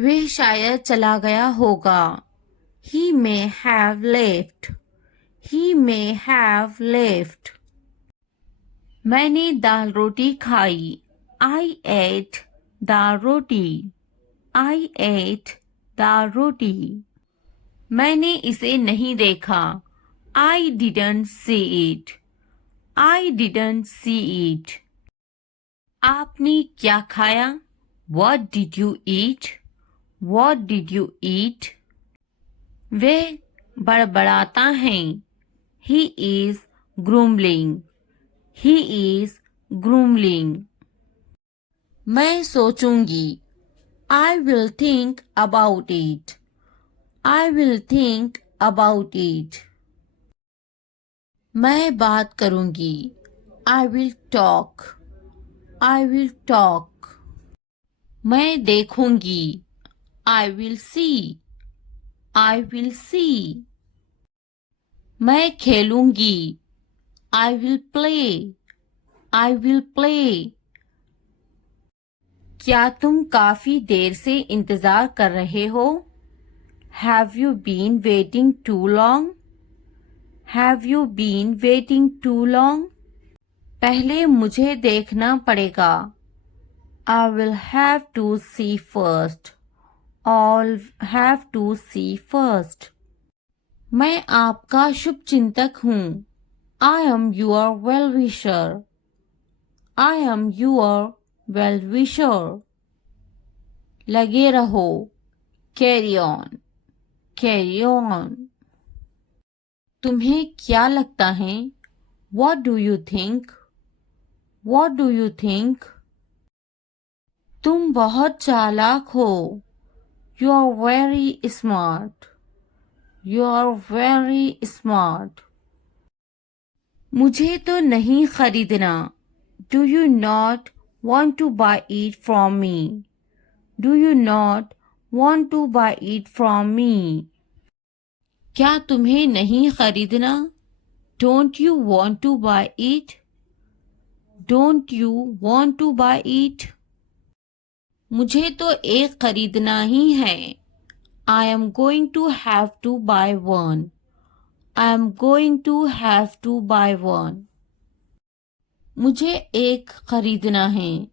वह शायद चला गया होगा. He may have left. He may have left. मैंने दाल रोटी खाई. I ate dal roti. I ate दाल रोटी. मैंने इसे नहीं देखा. I didn't see it. I didn't see it. आपने क्या खाया? What did you eat? What did you eat? वह बड़बड़ाता है. He is grumbling. He is grumbling. मैं सोचूंगी. I will think about it. I will think about it. मैं बात करूंगी. I will talk. I will talk. मैं देखूंगी. I will see. I will see. मैं खेलूंगी. I will play. I will play. क्या तुम काफी देर से इंतजार कर रहे हो? Have you been waiting too long? Have you been waiting too long? पहले मुझे देखना पड़ेगा. I will have to see first. I'll have to see first. मैं आपका शुभ चिंतक हूँ. I am your well-wisher. I am your well-wisher. लगे रहो. Carry on. Carry on. तुम्हें क्या लगता है? What do you think? What do you think? तुम बहुत चालाक हो. You are very smart. You are very smart. मुझे तो नहीं खरीदना. Do you not want to buy it from me? Do you not want to buy it from me? क्या तुम्हें नहीं खरीदना? Don't you want to buy it? Don't you want to buy it? मुझे तो एक खरीदना ही है. I am going to have to buy one. I am going to have to buy one. मुझे एक खरीदना है.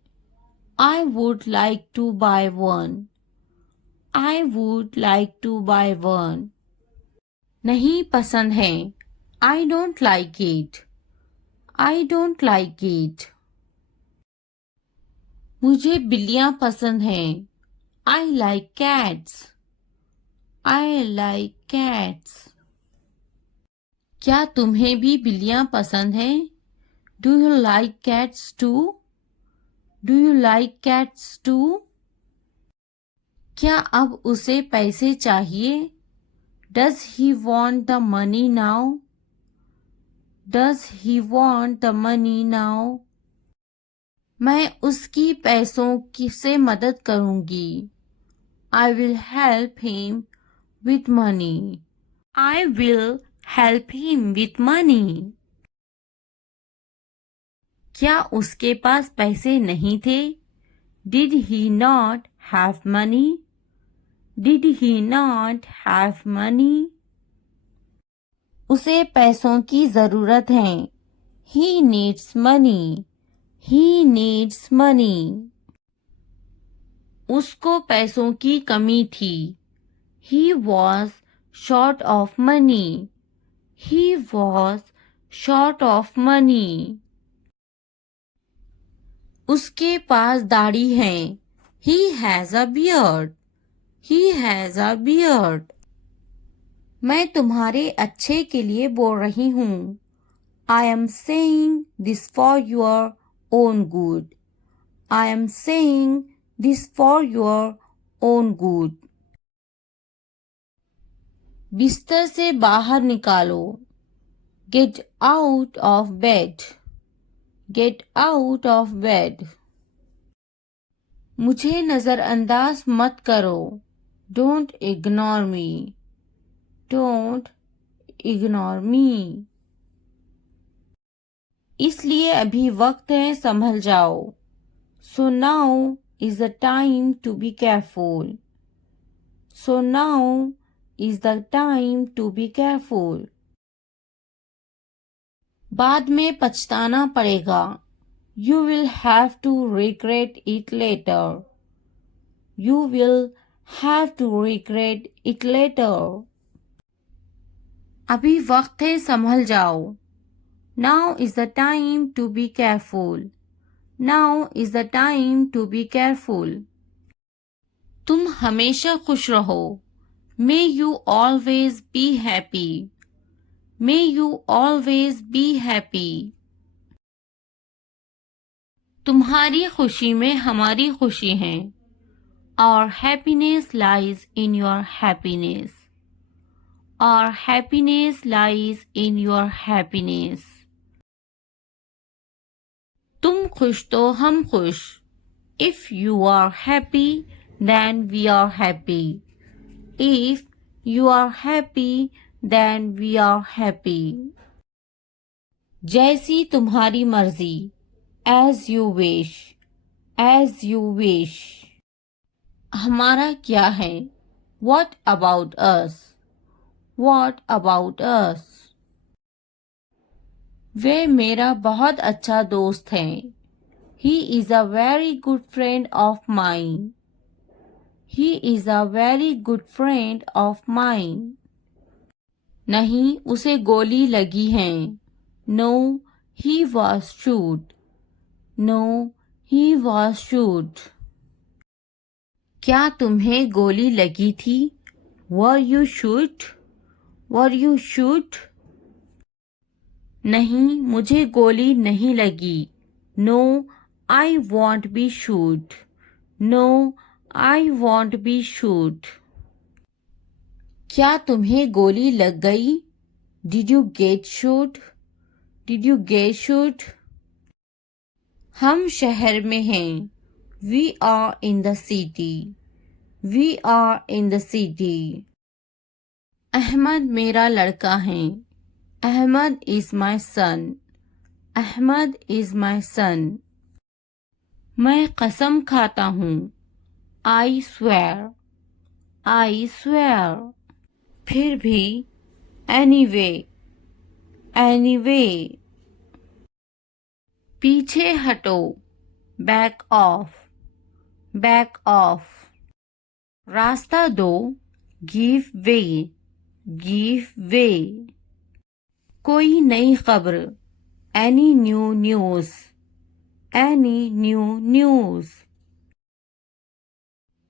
I would like to buy one. I would like to buy one. नहीं पसंद है. I don't like it. I don't like it. मुझे बिल्लियाँ पसंद हैं. I like cats. I like cats. क्या तुम्हें भी बिल्लियाँ पसंद हैं? Do you like cats too? Do you like cats too? क्या अब उसे पैसे चाहिए? Does he want the money now? Does he want the money now? मैं उसकी पैसों की से मदद करूंगी. I will help him with money. I will help him with money. क्या उसके पास पैसे नहीं थे? Did he not have money? Did he not have money? उसे पैसों की जरूरत है. He needs money. He needs money. उसको पैसों की कमी थी. He was short of money. He was short of money. उसके पास दाढ़ी है. He has a beard. He has a beard. मैं तुम्हारे अच्छे के लिए बोल रही हूँ. I am saying this for your own good. I am saying this for your own good. बिस्तर से बाहर निकालो. Get out of bed. Get out of bed. मुझे नजरअंदाज मत करो. Don't ignore me. Don't ignore me. इसलिए अभी वक्त है संभल जाओ. So now is the time to be careful. So now is the time to be careful. बाद में पछताना पड़ेगा. You will have to regret it later. You will have to regret it later. अभी वक्त है संभल जाओ. Now is the time to be careful. Now is the time to be careful. तुम हमेशा खुश रहो. May you always be happy. May you always be happy. तुम्हारी खुशी में हमारी खुशी है. Our happiness lies in your happiness. Our happiness lies in your happiness. तुम खुश तो हम खुश. If you are happy, then we are happy. If you are happy, then we are happy. जैसी तुम्हारी मर्जी. As you wish. As you wish. हमारा क्या है? What about us? What about us? वे मेरा बहुत अच्छा दोस्त है. He is a very good friend of mine. He is a very good friend of mine. नहीं, उसे गोली लगी है. No, he was shot. No, he was shot. क्या तुम्हें गोली लगी थी? Were you shot? Were you shot? नहीं, मुझे गोली नहीं लगी. No, I won't be shot. No, I won't be shot. क्या तुम्हें गोली लग गई? Did you get shot? Did you get shot? हम शहर में हैं. We are in the city. We are in the city. Ahmad मेरा लड़का है. Ahmad is my son. Ahmad is my son. मैं कसम खाता हूँ. I swear. I swear. फिर भी. Anyway. Anyway. पीछे हटो. Back off. Back off. रास्ता दो. Give way. Give way. कोई नई खबर. Any new news. Any new news.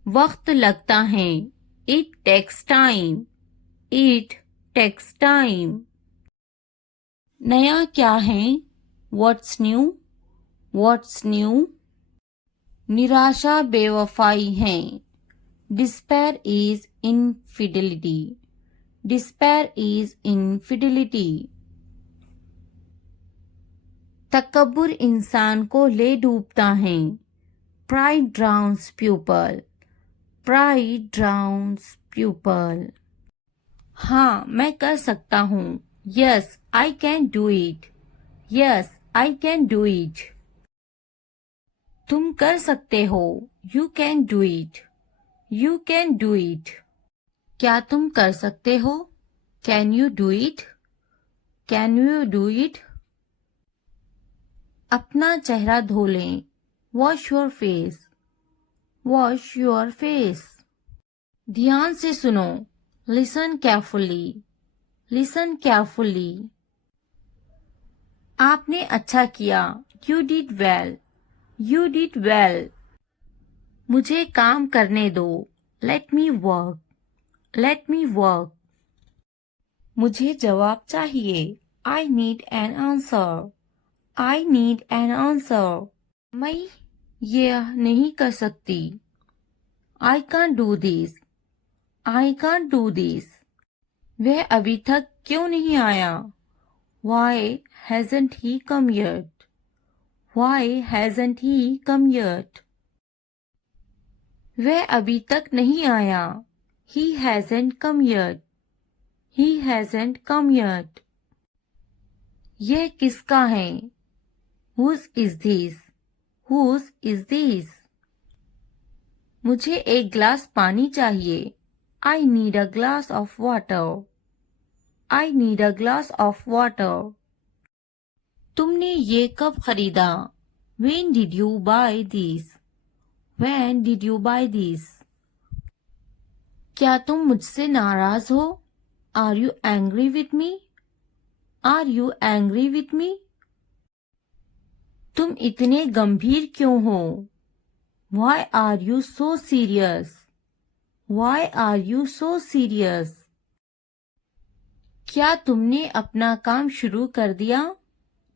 वक्त लगता है. It takes time. It takes time. नया क्या है? What's new? What's new? निराशा बेवफाई है. Despair is infidelity. Despair is infidelity. तकब्बुर इंसान को ले डूबता है. Pride drowns pupil. Pride drowns pupil. हाँ, मैं कर सकता हूँ. Yes, I can do it. Yes, I can do it. तुम कर सकते हो. You can do it. You can do it. क्या तुम कर सकते हो? Can you do it? Can you do it? अपना चेहरा धो लें. Wash your face. Wash your face. ध्यान से सुनो. Listen carefully. Listen carefully. आपने अच्छा किया. You did well. You did well. मुझे काम करने दो. Let me work. Let me work. मुझे जवाब चाहिए. I need an answer. I need an answer. मैं यह नहीं कर सकती. I can't do this. I can't do this. वह अभी तक क्यों नहीं आया? Why hasn't he come yet? Why hasn't he come yet? वह अभी तक नहीं आया. He hasn't come yet. He hasn't come yet. यह किसका है? Whose is this? Whose is this? मुझे एक गिलास पानी चाहिए. I need a glass of water. I need a glass of water. तुमने ये कब खरीदा? When did you buy this? When did you buy this? क्या तुम मुझसे नाराज हो? Are you angry with me? Are you angry with me? तुम इतने गंभीर क्यों हो? Why are you so serious? Why are you so serious? क्या तुमने अपना काम शुरू कर दिया?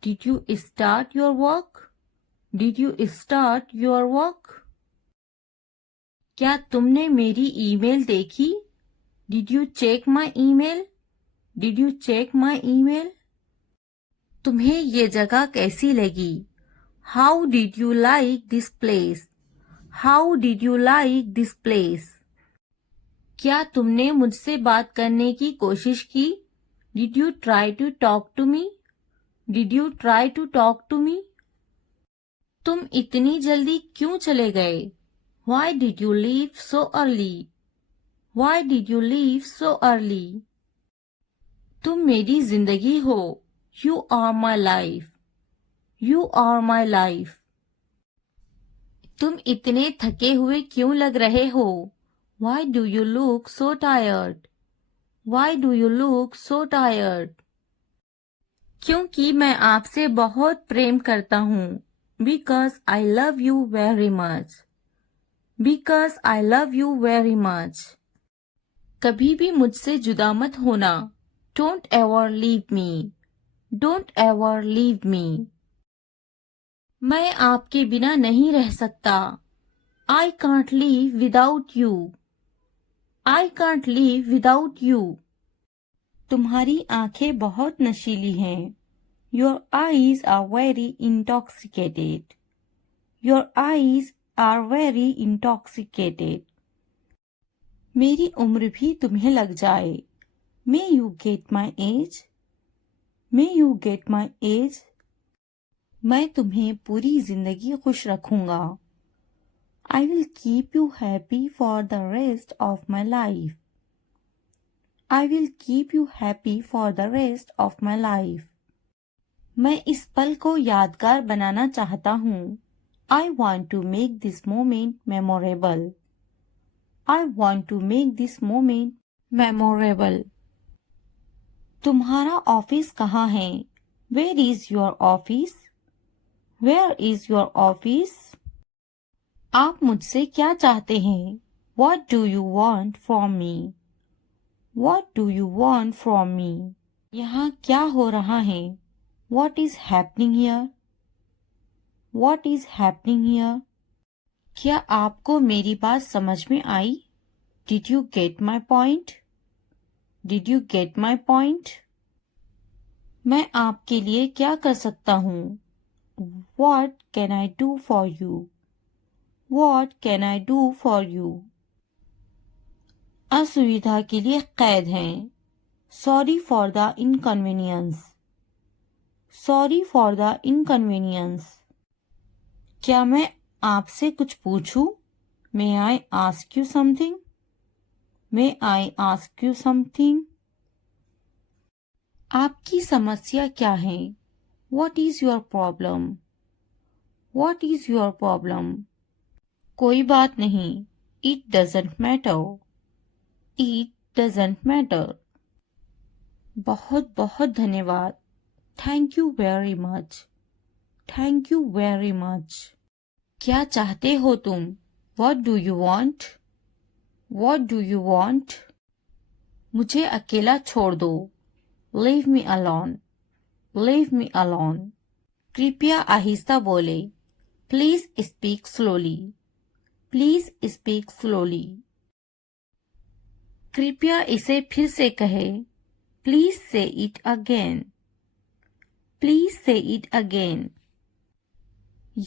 Did you start your work? Did you start your work? क्या तुमने मेरी ईमेल देखी? Did you check my email? Did you check my email? तुम्हें ये जगह कैसी लगी? How did you like this place? How did you like this place? क्या तुमने मुझसे बात करने की कोशिश की? Did you try to talk to me? Did you try to talk to me? तुम इतनी जल्दी क्यों चले गए? Why did you leave so early? Why did you leave so early? तुम मेरी जिंदगी हो. You are my life. You are my life. तुम इतने थके हुए क्यों लग रहे हो? Why do you look so tired? Why do you look so tired? क्योंकि मैं आपसे बहुत प्रेम करता हूँ. Because I love you very much. Because I love you very much. कभी भी मुझसे जुदा मत होना. Don't ever leave me. Don't ever leave me. मैं आपके बिना नहीं रह सकता. I can't live without you. I can't live without you. तुम्हारी आंखें बहुत नशीली हैं. Your eyes are very intoxicated. Your eyes are very intoxicated. मेरी उम्र भी तुम्हें लग जाए. May you get my age? May you get my age? मैं तुम्हें पूरी जिंदगी खुश रखूंगा. I will keep you happy for the rest of my life. I will keep you happy for the rest of my life. मैं इस पल को यादगार बनाना चाहता हूँ. I want to make this moment memorable. I want to make this moment memorable. तुम्हारा office कहाँ है? Where is your office? Where is your office? आप मुझसे क्या चाहते हैं? What do you want from me? What do you want from me? यहाँ क्या हो रहा है? What is happening here? What is happening here? क्या आपको मेरी बात समझ में आई? Did you get my point? Did you get my point? मैं आपके लिए क्या कर सकता हूँ? What can I do for you? What can I do for you? असुविधा के लिए कैद हैं. Sorry for the inconvenience. Sorry for the inconvenience. क्या मैं आपसे कुछ पूछूं? May I ask you something? May I ask you something? आपकी समस्या क्या है? What is your problem? What is your problem? कोई बात नहीं. It doesn't matter. It doesn't matter. बहुत बहुत धन्यवाद. Thank you very much. Thank you very much. क्या चाहते हो तुम? What do you want? What do you want? मुझे अकेला छोड़ दो. Leave me alone. Leave me alone. कृपया आहिस्ता बोले. Please speak slowly. Please speak slowly. कृपया इसे फिर से कहे. Please say it again. Please say it again.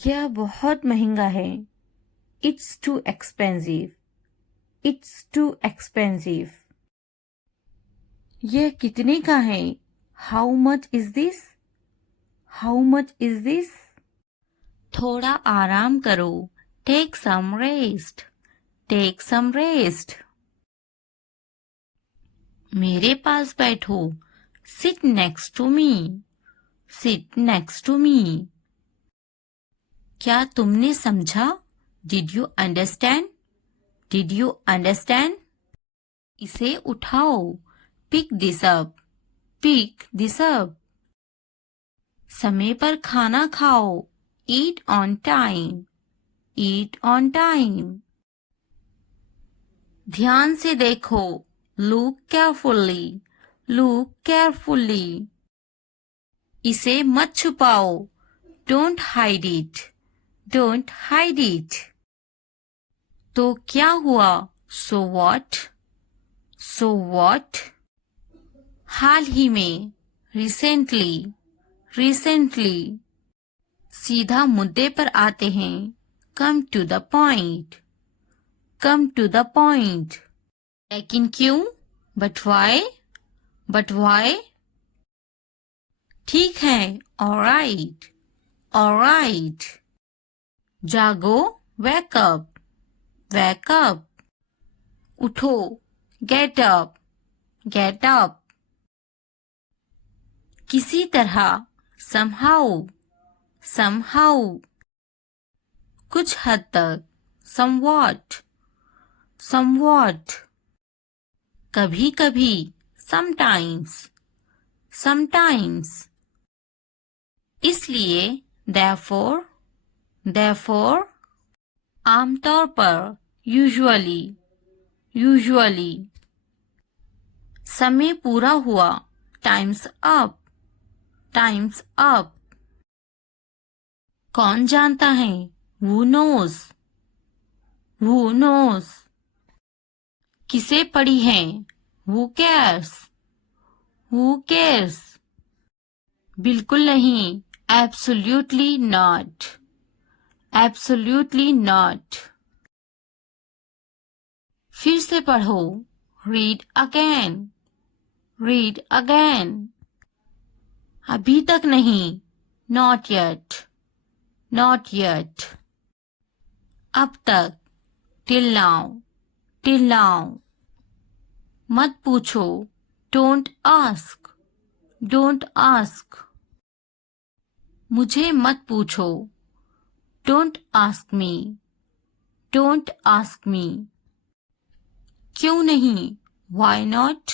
यह बहुत महंगा है. It's too expensive. It's too expensive. यह कितने का है? How much is this? How much is this? थोड़ा आराम करो. Take some rest. Take some rest. मेरे पास बैठो. Sit next to me. Sit next to me. क्या तुमने समझा? Did you understand? Did you understand? इसे उठाओ. Pick this up. Pick this up. समय पर खाना खाओ. Eat on time. Eat on time. ध्यान से देखो. Look carefully. Look carefully. इसे मत छुपाओ. Don't hide it. Don't hide it. तो क्या हुआ? So what? So what? हाल ही में. Recently. Recently. सीधा मुद्दे पर आते हैं. Come to the point. Come to the point. लेकिन क्यों? But why? But why? ठीक है. Alright. Alright. जागो. Wake up. Wake up. उठो. Get up. Get up. किसी तरह. Somehow. Somehow. कुछ हद तक. Somewhat. Somewhat. कभी कभी. Sometimes. Sometimes. इसलिए. Therefore. Therefore. आमतौर पर. Usually. Usually. समय पूरा हुआ. Time's up. Time's up. कौन जानता है? Who knows? Who knows? किसे पड़ी है? Who cares? Who cares? बिल्कुल नहीं. Absolutely not. Absolutely not. फिर से पढ़ो. Read again. Read again. अभी तक नहीं. Not yet. Not yet. अब तक. Till now. Till now. मत पूछो. Don't ask. Don't ask. मुझे मत पूछो. Don't ask me. Don't ask me. क्यों नहीं? Why not?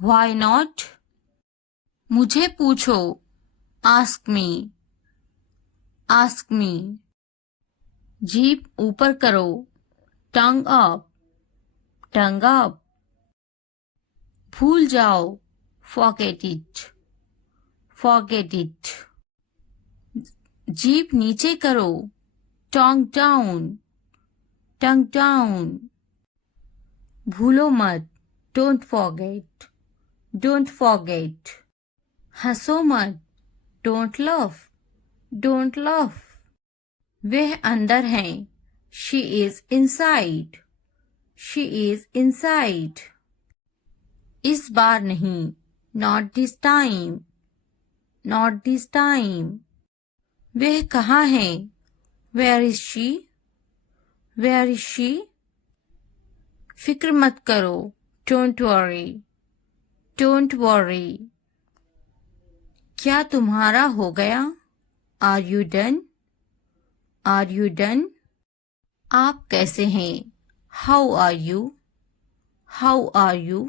Why not? मुझे पूछो. Ask me. Ask me. जीभ ऊपर करो. Tongue up. Tongue up. भूल जाओ. Forget it. Forget it. जीभ नीचे करो. Tongue down. Tongue down. भूलो मत. Don't forget. Don't forget. हंसो मत. Don't laugh. Don't laugh. वह अंदर है. She is inside. She is inside. इस बार नहीं. Not this time. Not this time. वह कहाँ है? Where is she? Where is she? फिक्र मत करो. Don't worry. Don't worry. क्या तुम्हारा हो गया? Are you done? Are you done? आप कैसे हैं? How are you? How are you?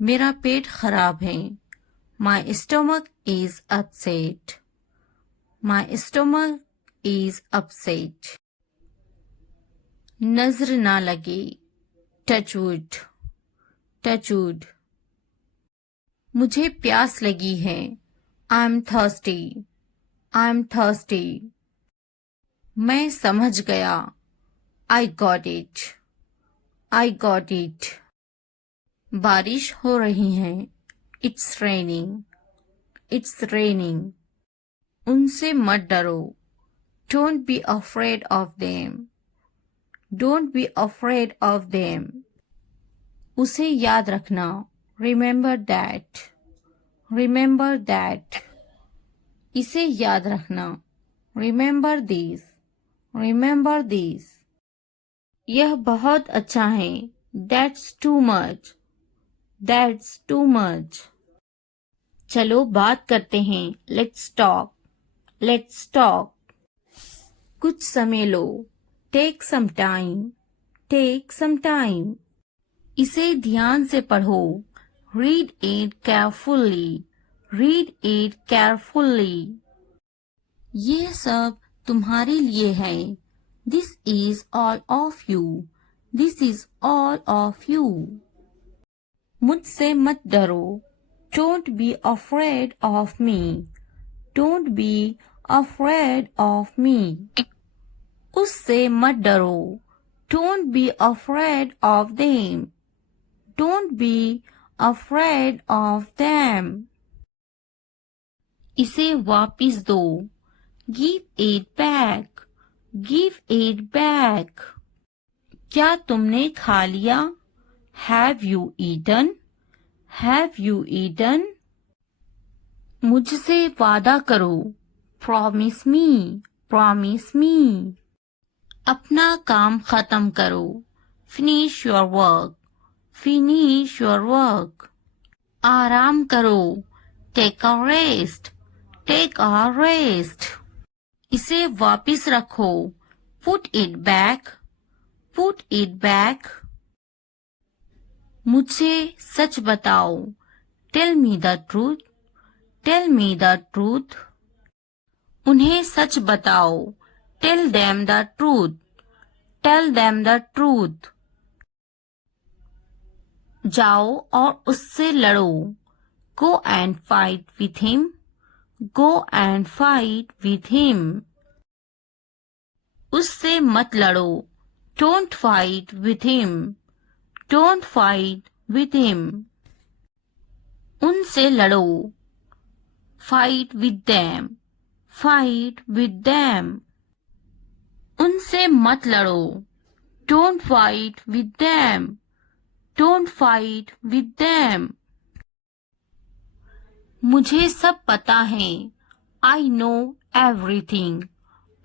मेरा पेट खराब है. My stomach is upset. My stomach is upset. नजर ना लगे. Touch wood. Touch wood. मुझे प्यास लगी है. I'm thirsty. I'm thirsty. मैं समझ गया. I got it. I got it. बारिश हो रही है. It's raining. It's raining. उनसे मत डरो. Don't be afraid of them. Don't be afraid of them. उसे याद रखना. Remember that. Remember that. इसे याद रखना. Remember this. Remember this. यह बहुत अच्छा है. That's too much. That's too much. चलो बात करते हैं. Let's talk. Let's talk. कुछ समय लो. Take some time. Take some time. इसे ध्यान से पढ़ो. Read it carefully. Read it carefully. ये सब तुम्हारे लिए है. This is all of you. This is all of you. मुझसे मत डरो. Don't be afraid of me. Don't be afraid of me. उससे मत डरो. Don't be afraid of them. Don't be afraid of them. इसे वापिस दो. Give it back. Give it back. क्या तुमने खा लिया? Have you eaten? Have you eaten? मुझसे वादा करो. Promise me. Promise me. अपना काम खत्म करो. Finish your work. Finish your work. आराम करो. Take a rest. Take a rest. इसे वापिस रखो. Put it back. Put it back. मुझे सच बताओ. Tell me the truth. Tell me the truth. उन्हें सच बताओ. Tell them the truth. Tell them the truth. जाओ और उससे लड़ो. Go and fight with him. Go and fight with him. उससे मत लड़ो. Don't fight with him. Don't fight with him. उनसे लड़ो. Fight with them. Fight with them. उनसे मत लड़ो. Don't fight with them. Don't fight with them. मुझे सब पता है. I know everything.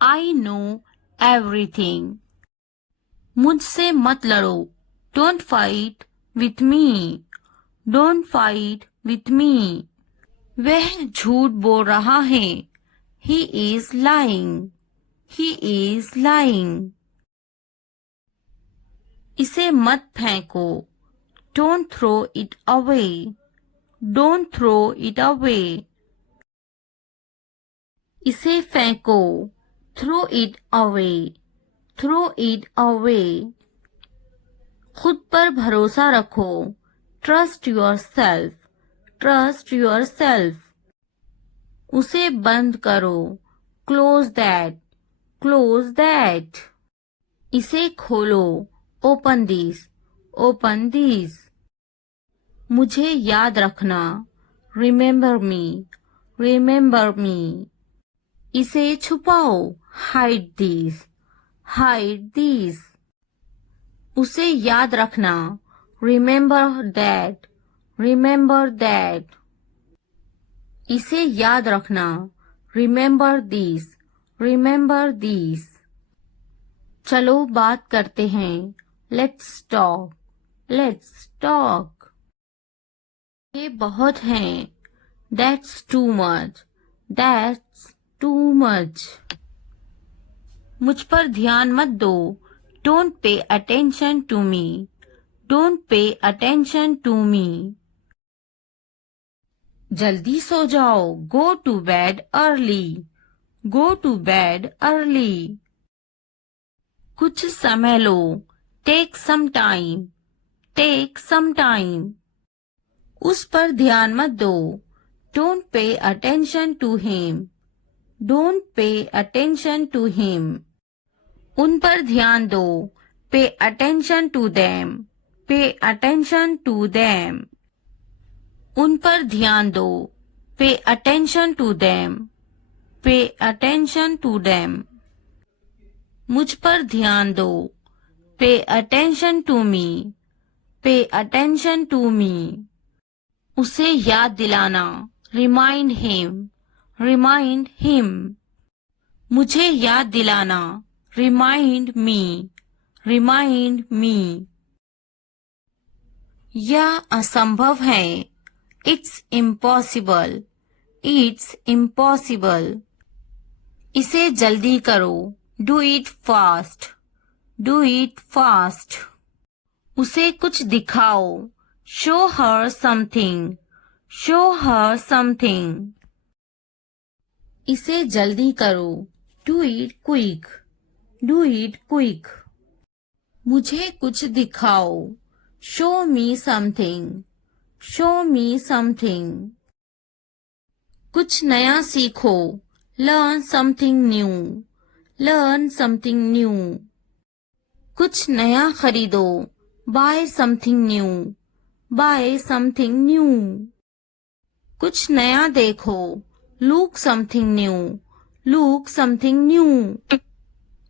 I know everything. मुझसे मत लड़ो. Don't fight with me. Don't fight with me. वह झूठ बोल रहा है. He is lying. He is lying. इसे मत फेंको. Don't throw it away. Don't throw it away. इसे फेंको. Throw it away. Throw it away. खुद पर भरोसा रखो. Trust yourself. Trust yourself. उसे बंद करो. Close that. Close that. इसे खोलो. Open this. Open this. मुझे याद रखना. Remember me. Remember me. इसे छुपाओ. Hide this. Hide this. उसे याद रखना. Remember that. Remember that. इसे याद रखना. Remember this. Remember this. चलो बात करते हैं. Let's talk. Let's talk. ये बहुत हैं. That's too much. That's too much. मुझ पर ध्यान मत दो. Don't pay attention to me. Don't pay attention to me. जल्दी सो जाओ. Go to bed early. Go to bed early. कुछ समय लो. Take some time. Take some time. उस पर ध्यान मत दो. Don't pay attention to him. Don't pay attention to him. उन पर ध्यान दो. Pay attention to them. Pay attention to them. उन पर ध्यान दो. Pay attention to them. Pay attention to them. मुझ पर ध्यान दो. Pay attention to me. Pay attention to me. उसे याद दिलाना. Remind him. Remind him. मुझे याद दिलाना. Remind me. Remind me. यह असंभव है। It's impossible. It's impossible. इसे जल्दी करो। Do it fast. Do it fast. उसे कुछ दिखाओ। Show her something. Show her something. इसे जल्दी करो। Do it quick. Do it quick. मुझे कुछ दिखाओ। Show me something. Show me something. कुछ नया सीखो। Learn something new. Learn something new. कुछ नया खरीदो। Buy something new. Buy something new. कुछ नया देखो। Look something new. Look something new.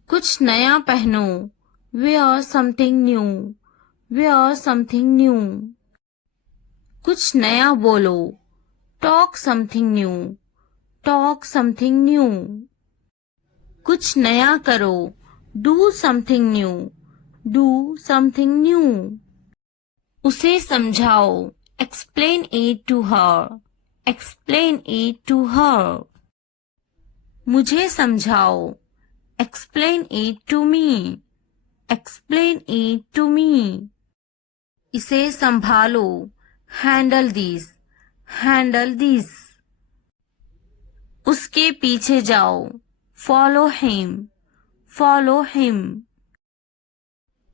कुछ नया पहनो। Wear something new. Wear something new. कुछ नया बोलो। Talk something new. Talk something new. कुछ नया करो। Do something new. Do something new. उसे समझाओ। Explain it to her. Explain it to her. मुझे समझाओ। Explain it to me. Explain it to me. इसे संभालो। Handle this. Handle this. उसके पीछे जाओ। Follow him. Follow him.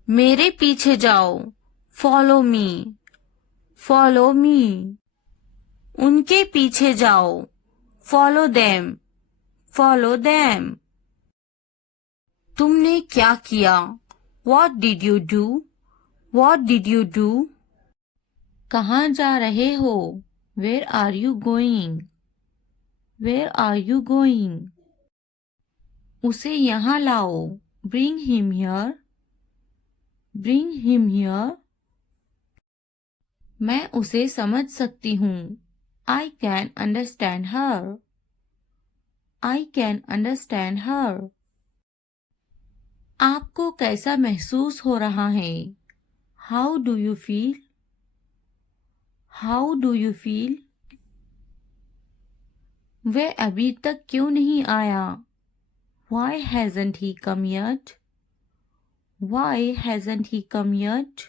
मेरे पीछे जाओ। Follow me. Follow me. उनके पीछे जाओ। Follow them. Follow them. तुमने क्या किया? What did you do? What did you do? कहाँ जा रहे हो? Where are you going? Where are you going? उसे यहाँ लाओ। Bring him here. Bring him here. मैं उसे समझ सकती हूँ। I can understand her. I can understand her. आपको कैसा महसूस हो रहा है? How do you feel? How do you feel? वह अभी तक क्यों नहीं आया? Why hasn't he come yet? Why hasn't he come yet?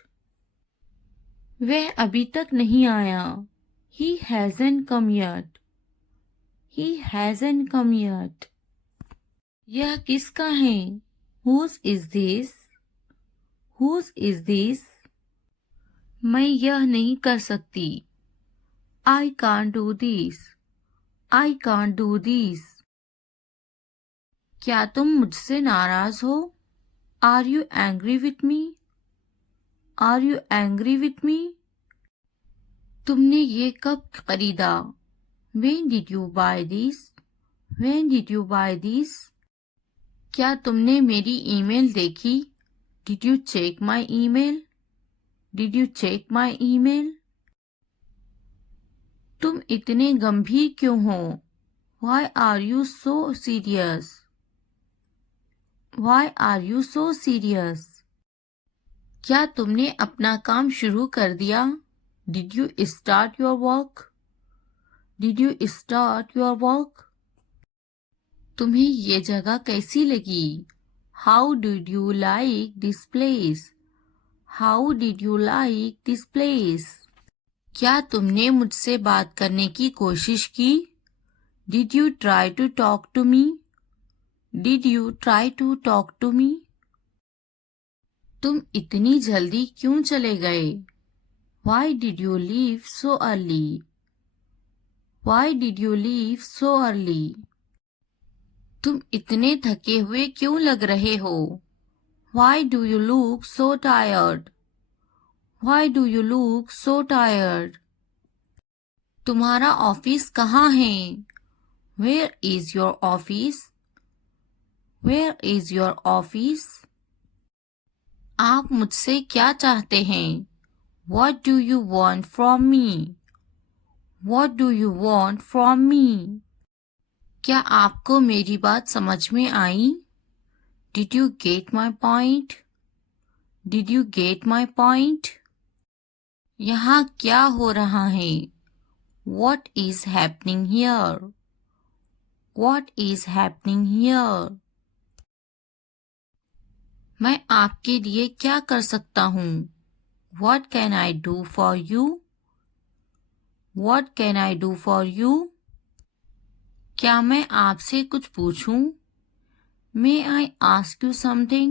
वह अभी तक नहीं आया। He hasn't come yet. He hasn't come yet. यह किसका है? Whose is this? Whose is this? मैं यह नहीं कर सकती। I can't do this. I can't do this. क्या तुम मुझसे नाराज हो? Are you angry with me? Are you angry with me? तुमने ये कब खरीदा? When did you buy this? When did you buy this? क्या तुमने मेरी ईमेल देखी? Did you check my email? Did you check my email? तुम इतने गंभीर क्यों हो? Why are you so serious? Why are you so serious? क्या तुमने अपना काम शुरू कर दिया? Did you start your work? Did you start your work? तुम्हें ये जगह कैसी लगी? How did you like this place? How did you like this place? क्या तुमने मुझसे बात करने की कोशिश की? Did you try to talk to me? Did you try to talk to me? तुम इतनी जल्दी क्यों चले गए? Why did you leave so early? Why did you leave so early? तुम इतने थके हुए क्यों लग रहे हो? Why do you look so tired? Why do you look so tired? तुम्हारा ऑफिस कहाँ है? Where is your office? Where is your office? आप मुझसे क्या चाहते हैं? What do you want from me? What do you want from me? क्या आपको मेरी बात समझ में आई? Did you get my point? Did you get my point? यहाँ क्या हो रहा है? What is happening here? What is happening here? मैं आपके लिए क्या कर सकता हूँ? What can I do for you? What can I do for you? क्या मैं आपसे कुछ पूछूं? May I ask you something?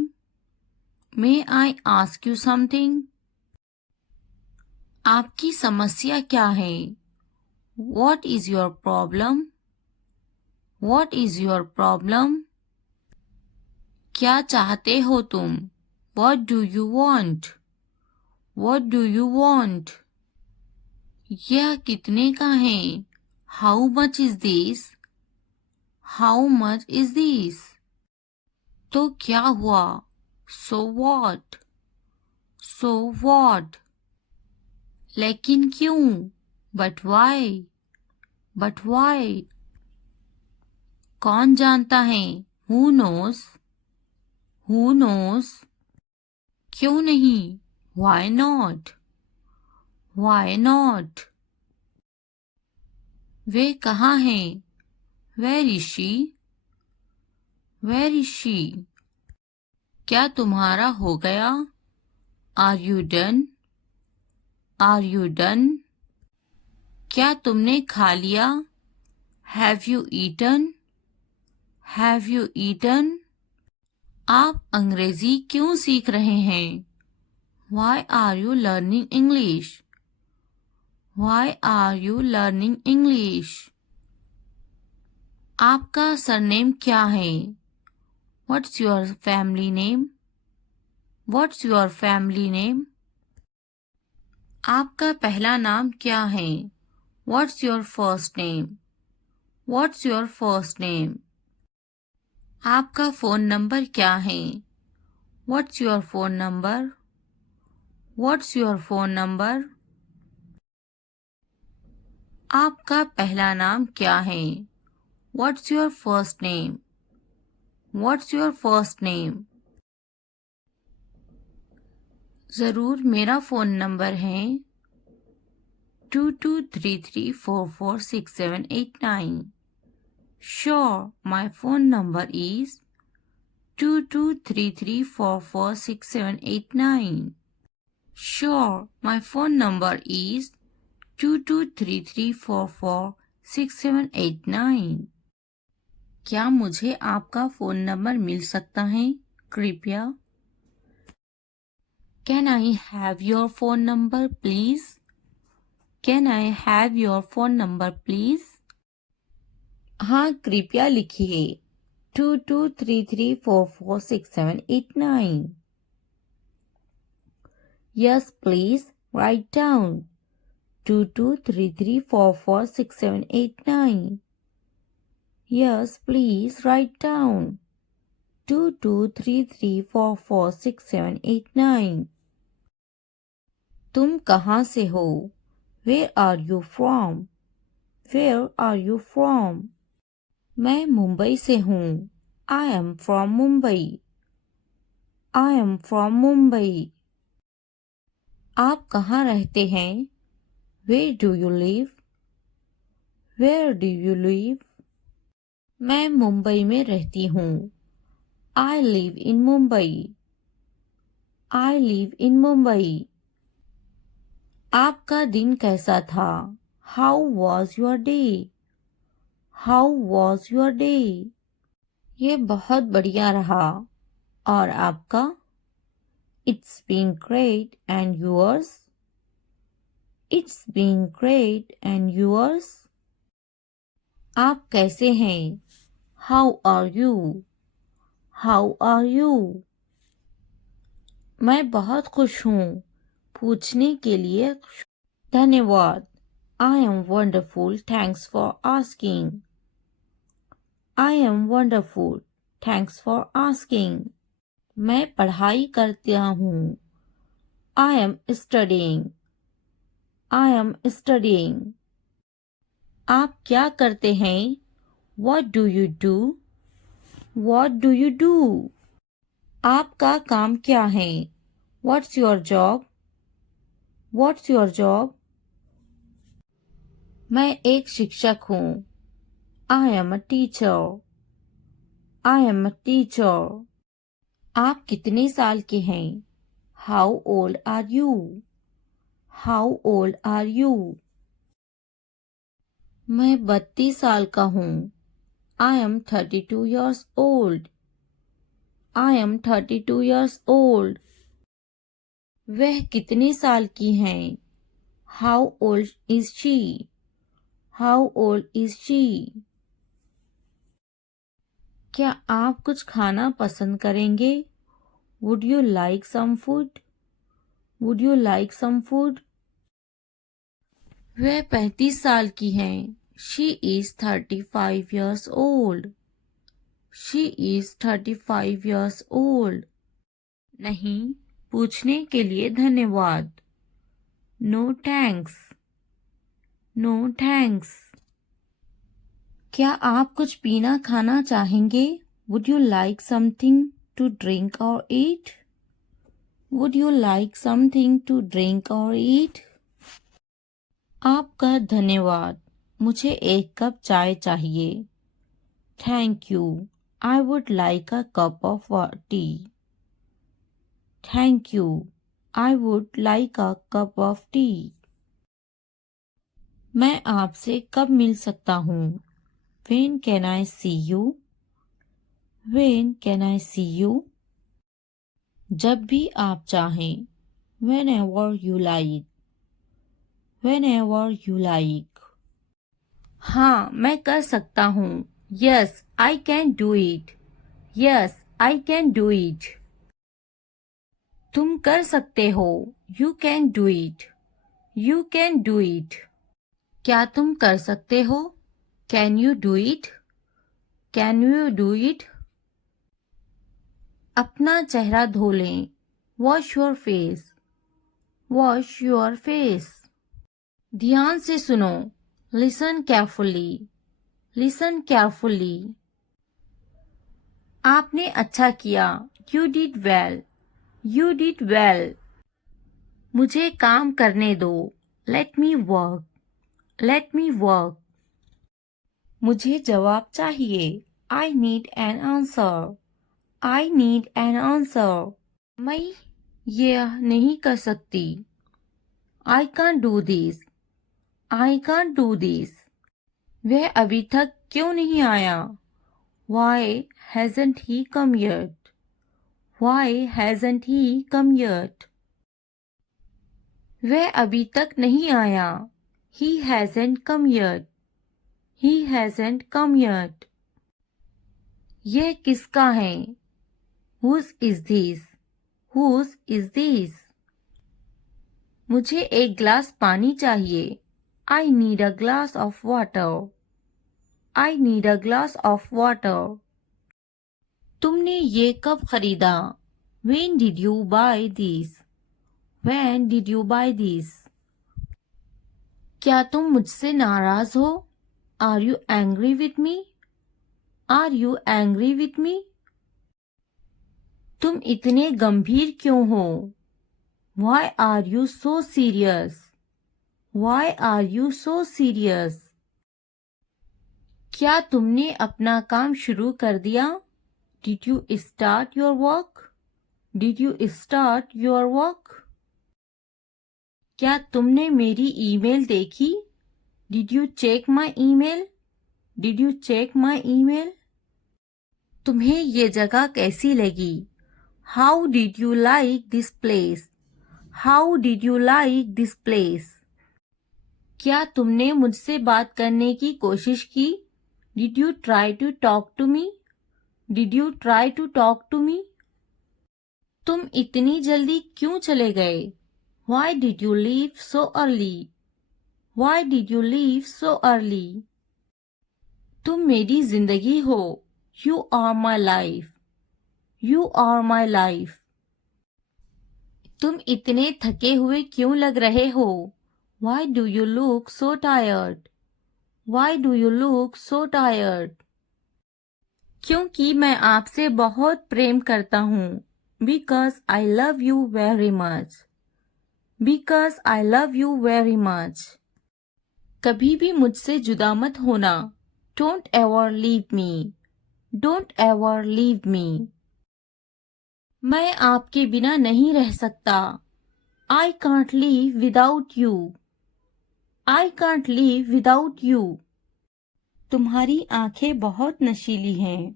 May I ask you something? आपकी समस्या क्या है? What is your problem? What is your problem? क्या चाहते हो तुम? What do you want? What do you want? यह कितने का है? How much is this? How much is this? तो क्या हुआ? So what? So what? लेकिन क्यों? But why? But why? कौन जानता है? Who knows? Who knows? क्यों नहीं? Why not? Why not? वे कहाँ हैं? Where is she? Where is she? क्या तुम्हारा हो गया? Are you done? Are you done? क्या तुमने खा लिया? Have you eaten? Have you eaten? आप अंग्रेजी क्यों सीख रहे हैं? Why are you learning English? Why are you learning English? आपका सरनेम क्या है? What's your family name? What's your family name? आपका पहला नाम क्या है? What's your first name? What's your first name? आपका फ़ोन नंबर क्या है? What's your phone number? What's your phone number? आपका पहला नाम क्या है? What's your first name? What's your first name? ज़रूर मेरा फ़ोन नंबर है 2233446789. Sure, my phone number is 2233446789. Sure, my phone number is 2233446789. क्या मुझे आपका फ़ोन नंबर मिल सकता है? कृपया. Can I have your phone number, please? Can I have your phone number, please? हाँ, कृपया लिखिए 2233446789. Yes, please write down 2233446789. Yes, please write down 2233446789. तुम कहाँ से हो? Where are you from? Where are you from? मैं मुंबई से हूँ. I am from Mumbai. I am from Mumbai. आप कहाँ रहते हैं? Where do you live? Where do you live? मैं मुंबई में रहती हूँ. I live in Mumbai. I live in Mumbai. आपका दिन कैसा था? How was your day? How was your day? ये बहुत बढ़िया रहा. और आपका? It's been great and yours? It's been great and yours? आप कैसे हैं? How are you? How are you? मैं बहुत खुश हूँ. पूछने के लिए धन्यवाद. I am wonderful. Thanks for asking. I am wonderful. Thanks for asking. मैं पढ़ाई करता हूँ. I am studying. I am studying. आप क्या करते हैं? What do you do? What do you do? आपका काम क्या है? What's your job? What's your job? मैं एक शिक्षक हूँ. I am a teacher. I am a teacher. आप कितने साल के हैं? How old are you? How old are you? मैं 32 साल का हूँ. I am 32 years old. I am 32 years old. वह कितने साल की हैं? How old is she? How old is she? क्या आप कुछ खाना पसंद करेंगे? Would you like some food? Would you like some food? वह 35 साल की हैं. She is 35 years old. She is 35 years old. नहीं, पूछने के लिए धन्यवाद. No thanks. No thanks. क्या आप कुछ पीना खाना चाहेंगे? Would you like something to drink or eat? Would you like something to drink or eat? आपका धन्यवाद. मुझे एक कप चाय चाहिए. Thank you. I would like a cup of tea. Thank you. I would like a cup of tea. मैं आपसे कब मिल सकता हूँ? When can I see you? When can I see you? जब भी आप चाहें. Whenever you like. Whenever you like. हाँ, मैं कर सकता हूँ. Yes, I can do it. Yes, I can do it. तुम कर सकते हो. You can do it. You can do it. क्या तुम कर सकते हो? Can you do it? Can you do it? अपना चेहरा धो लें. Wash your face. Wash your face. ध्यान से सुनो. Listen carefully. Listen carefully. आपने अच्छा किया. You did well. You did well. मुझे काम करने दो. Let me work. Let me work. मुझे जवाब चाहिए. I need an answer. I need an answer. मैं यह नहीं कर सकती. I can't do this. I can't do this. वह अभी तक क्यों नहीं आया? Why hasn't he come yet? Why hasn't he come yet? वह अभी तक नहीं आया. He hasn't come yet. He hasn't come yet. यह किसका है? Whose is this? Whose is this? मुझे एक ग्लास पानी चाहिए. I need a glass of water. I need a glass of water. तुमने ये कब खरीदा? When did you buy this? When did you buy this? क्या तुम मुझसे नाराज हो? Are you angry with me? Are you angry with me? तुम इतने गंभीर क्यों हो? Why are you so serious? Why are you so serious? क्या तुमने अपना काम शुरू कर दिया? Did you start your work? Did you start your work? क्या तुमने मेरी ईमेल देखी? Did you check my email? Did you check my email? तुम्हें ये जगह कैसी लगी? How did you like this place? How did you like this place? क्या तुमने मुझसे बात करने की कोशिश की? Did you try to talk to me? Did you try to talk to me? तुम इतनी जल्दी क्यों चले गए? Why did you leave so early? Why did you leave so early? तुम मेरी जिंदगी हो. You are my life. You are my life. तुम इतने थके हुए क्यों लग रहे हो? Why do you look so tired? Why do you look so tired? क्योंकि मैं आपसे बहुत प्रेम करता हूँ. Because I love you very much. because I love you very much. कभी भी मुझसे जुदा मत होना. Don't ever leave me. Don't ever leave me. मैं आपके बिना नहीं रह सकता. I can't live without you. I can't live without you. तुम्हारी आंखें बहुत नशीली हैं.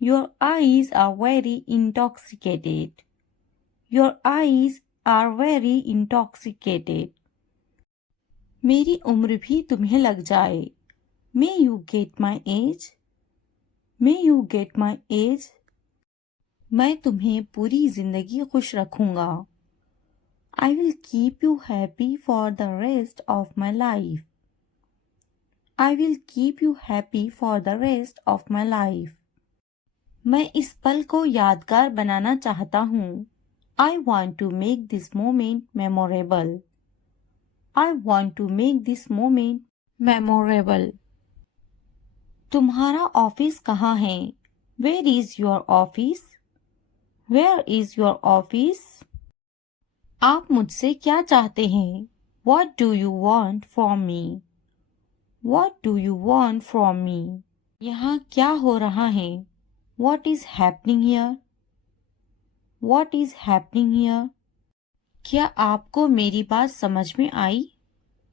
Your eyes are very intoxicated. Your eyes are very intoxicated. मेरी उम्र भी तुम्हें लग जाए. May you get my age? May you get my age? मैं तुम्हें पूरी जिंदगी खुश रखूंगा. I will keep you happy for the rest of my life. I will keep you happy for the rest of my life. मैं इस पल को यादगार बनाना चाहता हूँ. I want to make this moment memorable. I want to make this moment memorable. तुम्हारा office कहाँ है? Where is your office? Where is your office? आप मुझसे क्या चाहते हैं? What do you want from me? What do you want from me? यहाँ क्या हो रहा है? What is happening here? What is happening here? क्या आपको मेरी बात समझ में आई?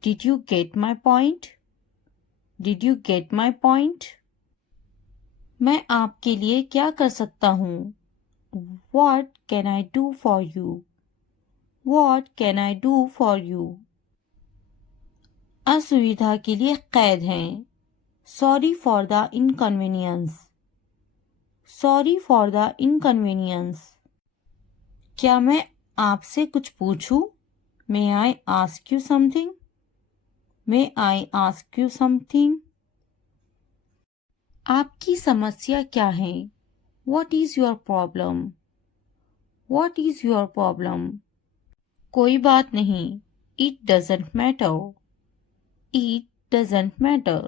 Did you get my point? Did you get my point? मैं आपके लिए क्या कर सकता हूँ? What can I do for you? What can I do for you? असुविधा के लिए कैद हैं. Sorry for the inconvenience. Sorry for the inconvenience. क्या मैं आपसे कुछ पूछूं? May I ask you something? May I ask you something? आपकी समस्या क्या है? What is your problem? What is your problem? कोई बात नहीं. It doesn't matter. It doesn't matter.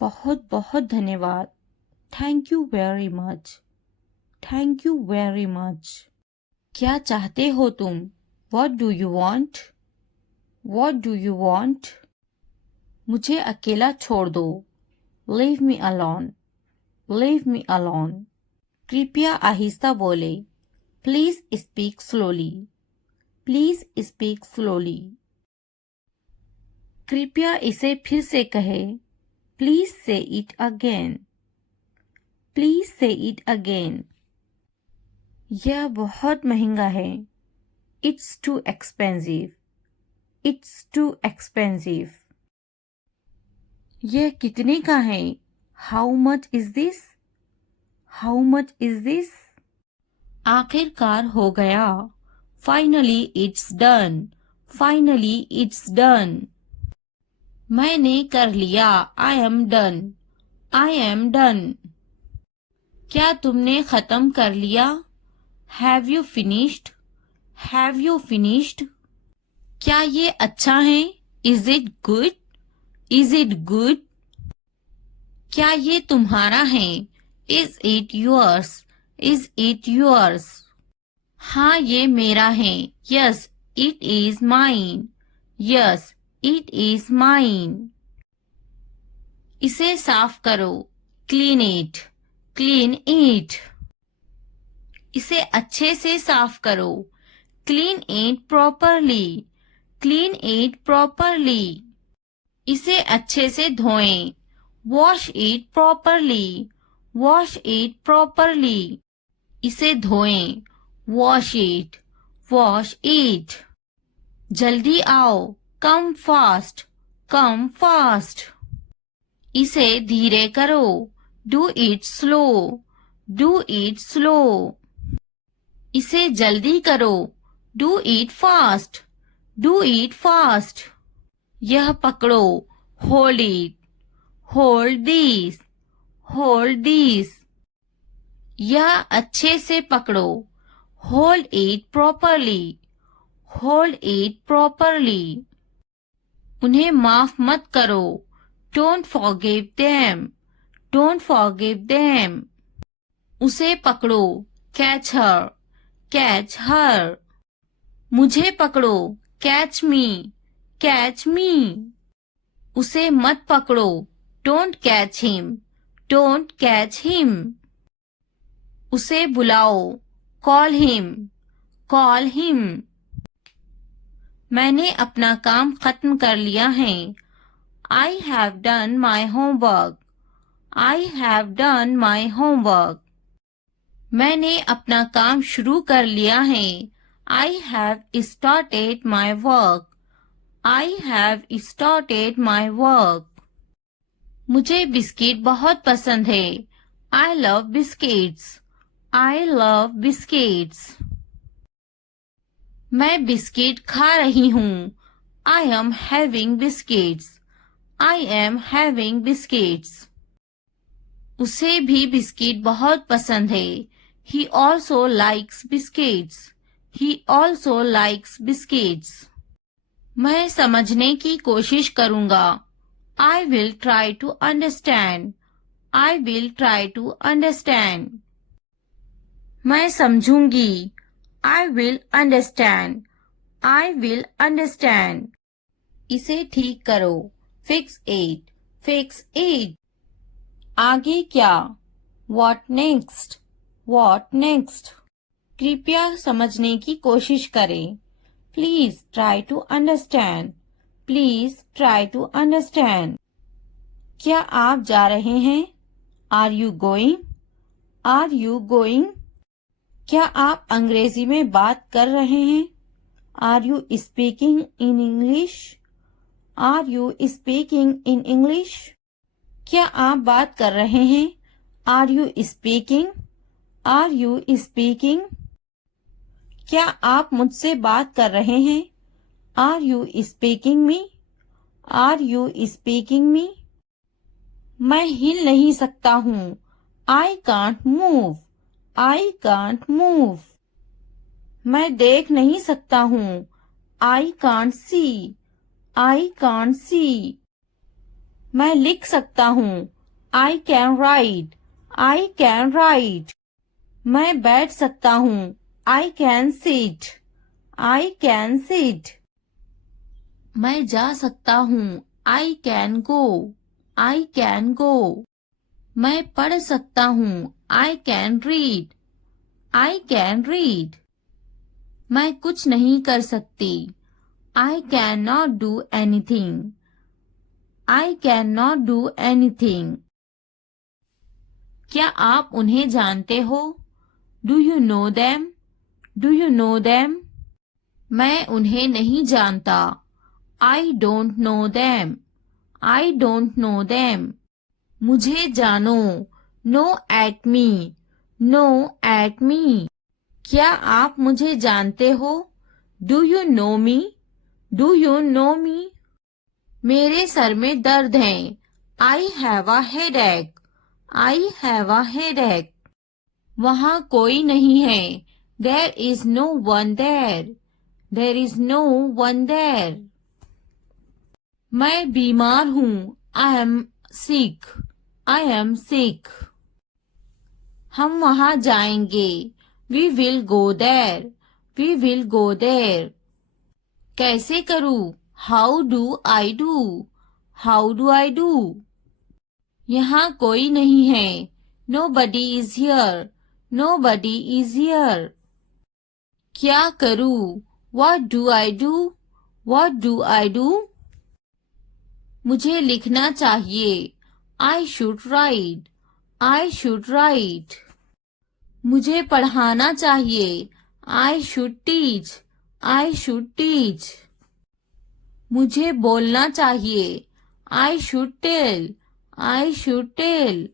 बहुत बहुत धन्यवाद. Thank you very much. Thank you very much. क्या चाहते हो तुम? What do you want? What do you want? मुझे अकेला छोड़ दो. Leave me alone. Leave me alone. कृपया आहिस्ता बोले. Please speak slowly. Please speak slowly. कृपया इसे फिर से कहे. Please say it again. Please say it again. यह बहुत महंगा है. It's too expensive. It's too expensive. यह कितने का है? How much is this? How much is this? आखिरकार हो गया. Finally it's done. Finally it's done. मैंने कर लिया. I am done. I am done. क्या तुमने खत्म कर लिया? Have you finished? Have you finished? क्या ये अच्छा है? Is it good? Is it good? क्या ये तुम्हारा है? Is it yours? Is it yours? हाँ ये मेरा है. Yes, it is mine. Yes, it is mine. इसे साफ करो. Clean it. Clean it. इसे अच्छे से साफ करो. Clean it properly. Clean it properly. इसे अच्छे से धोएं. Wash it properly. Wash it properly. इसे धोएं. Wash it. Wash it. जल्दी आओ. Come fast. Come fast. इसे धीरे करो. Do it slow. Do it slow. इसे जल्दी करो. Do it fast. Do it fast. यह पकड़ो. Hold it. Hold this. Hold this. यह अच्छे से पकड़ो. Hold it properly. Hold it properly. उन्हें माफ मत करो. Don't forgive them. Don't forgive them. उसे पकड़ो. Catch her. Catch her. मुझे पकड़ो, कैच मी, कैच मी। उसे मत पकड़ो, don't catch him, don't catch him. उसे बुलाओ, कॉल हिम, कॉल हिम। मैंने अपना काम खत्म कर लिया है। I have done my homework. I have done my homework. मैंने अपना काम शुरू कर लिया है। I have started my work. I have started my work. मुझे बिस्किट बहुत पसंद है। I love biscuits. I love biscuits. मैं बिस्किट खा रही हूँ। I am having biscuits. I am having biscuits. उसे भी बिस्किट बहुत पसंद है। He also likes biscuits. He also likes biscuits. मैं समझने की कोशिश करूँगा। I will try to understand. I will try to understand. मैं समझूंगी। I will understand. I will understand. इसे ठीक करो। Fix it. Fix it. आगे क्या? What next? What next? कृपया समझने की कोशिश करें। Please try to understand. Please try to understand. क्या आप जा रहे हैं? Are you going? Are you going? क्या आप अंग्रेजी में बात कर रहे हैं? Are you speaking in English? Are you speaking in English? क्या आप बात कर रहे हैं? Are you speaking? Are you speaking? क्या आप मुझसे बात कर रहे हैं? Are you speaking me? Are you speaking me? मैं हिल नहीं सकता हूँ। I can't move. I can't move. मैं देख नहीं सकता हूँ। I can't see. I can't see. मैं लिख सकता हूँ। I can write. I can write. मैं बैठ सकता हूँ। I can sit. I can sit. मैं जा सकता हूँ। I can go. I can go. मैं पढ़ सकता हूँ। I can read. I can read. मैं कुछ नहीं कर सकती। I cannot do anything. I cannot do anything. क्या आप उन्हें जानते हो? Do you know them? Do you know them? मैं उन्हें नहीं जानता। I don't know them. I don't know them. मुझे जानो। No at me. No at me. क्या आप मुझे जानते हो? Do you know me? Do you know me? मेरे सर में दर्द है। I have a headache. I have a headache. वहाँ कोई नहीं है। There is no one there. There is no one there. मैं बीमार हूँ। I am sick. I am sick. हम वहाँ जाएंगे। We will go there. We will go there. कैसे करूँ? How do I do? How do I do? यहाँ कोई नहीं है। Nobody is here. Nobody is here. क्या करूँ? What do I do? What do I do? मुझे लिखना चाहिए। I should write. I should write. मुझे पढ़ाना चाहिए। I should teach. I should teach. मुझे बोलना चाहिए। I should tell. I should tell.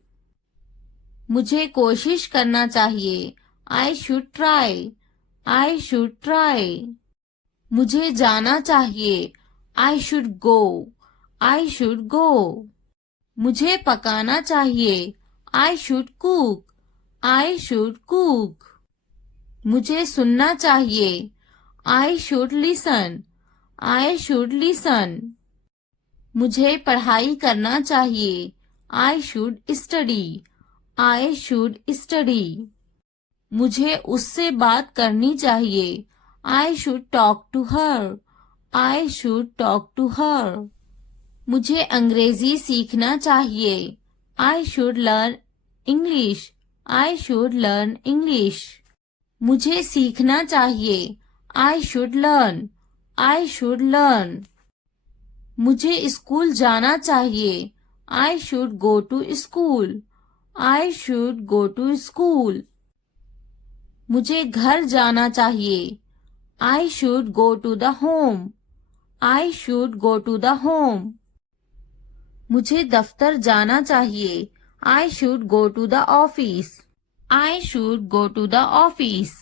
मुझे कोशिश करना चाहिए। I should try. I should try. मुझे जाना चाहिए। I should go. I should go. मुझे पकाना चाहिए। I should cook. I should cook. मुझे सुनना चाहिए। I should listen. I should listen. मुझे पढ़ाई करना चाहिए। I should study. I should study. मुझे उससे बात करनी चाहिए। I should talk to her. I should talk to her. मुझे अंग्रेजी सीखना चाहिए. I should learn English. I should learn English. मुझे सीखना चाहिए. I should learn. I should learn. मुझे स्कूल जाना चाहिए. I should go to school. I should go to school. मुझे घर जाना चाहिए. I should go to the home. I should go to the home. मुझे दफ्तर जाना चाहिए. I should go to the office. I should go to the office.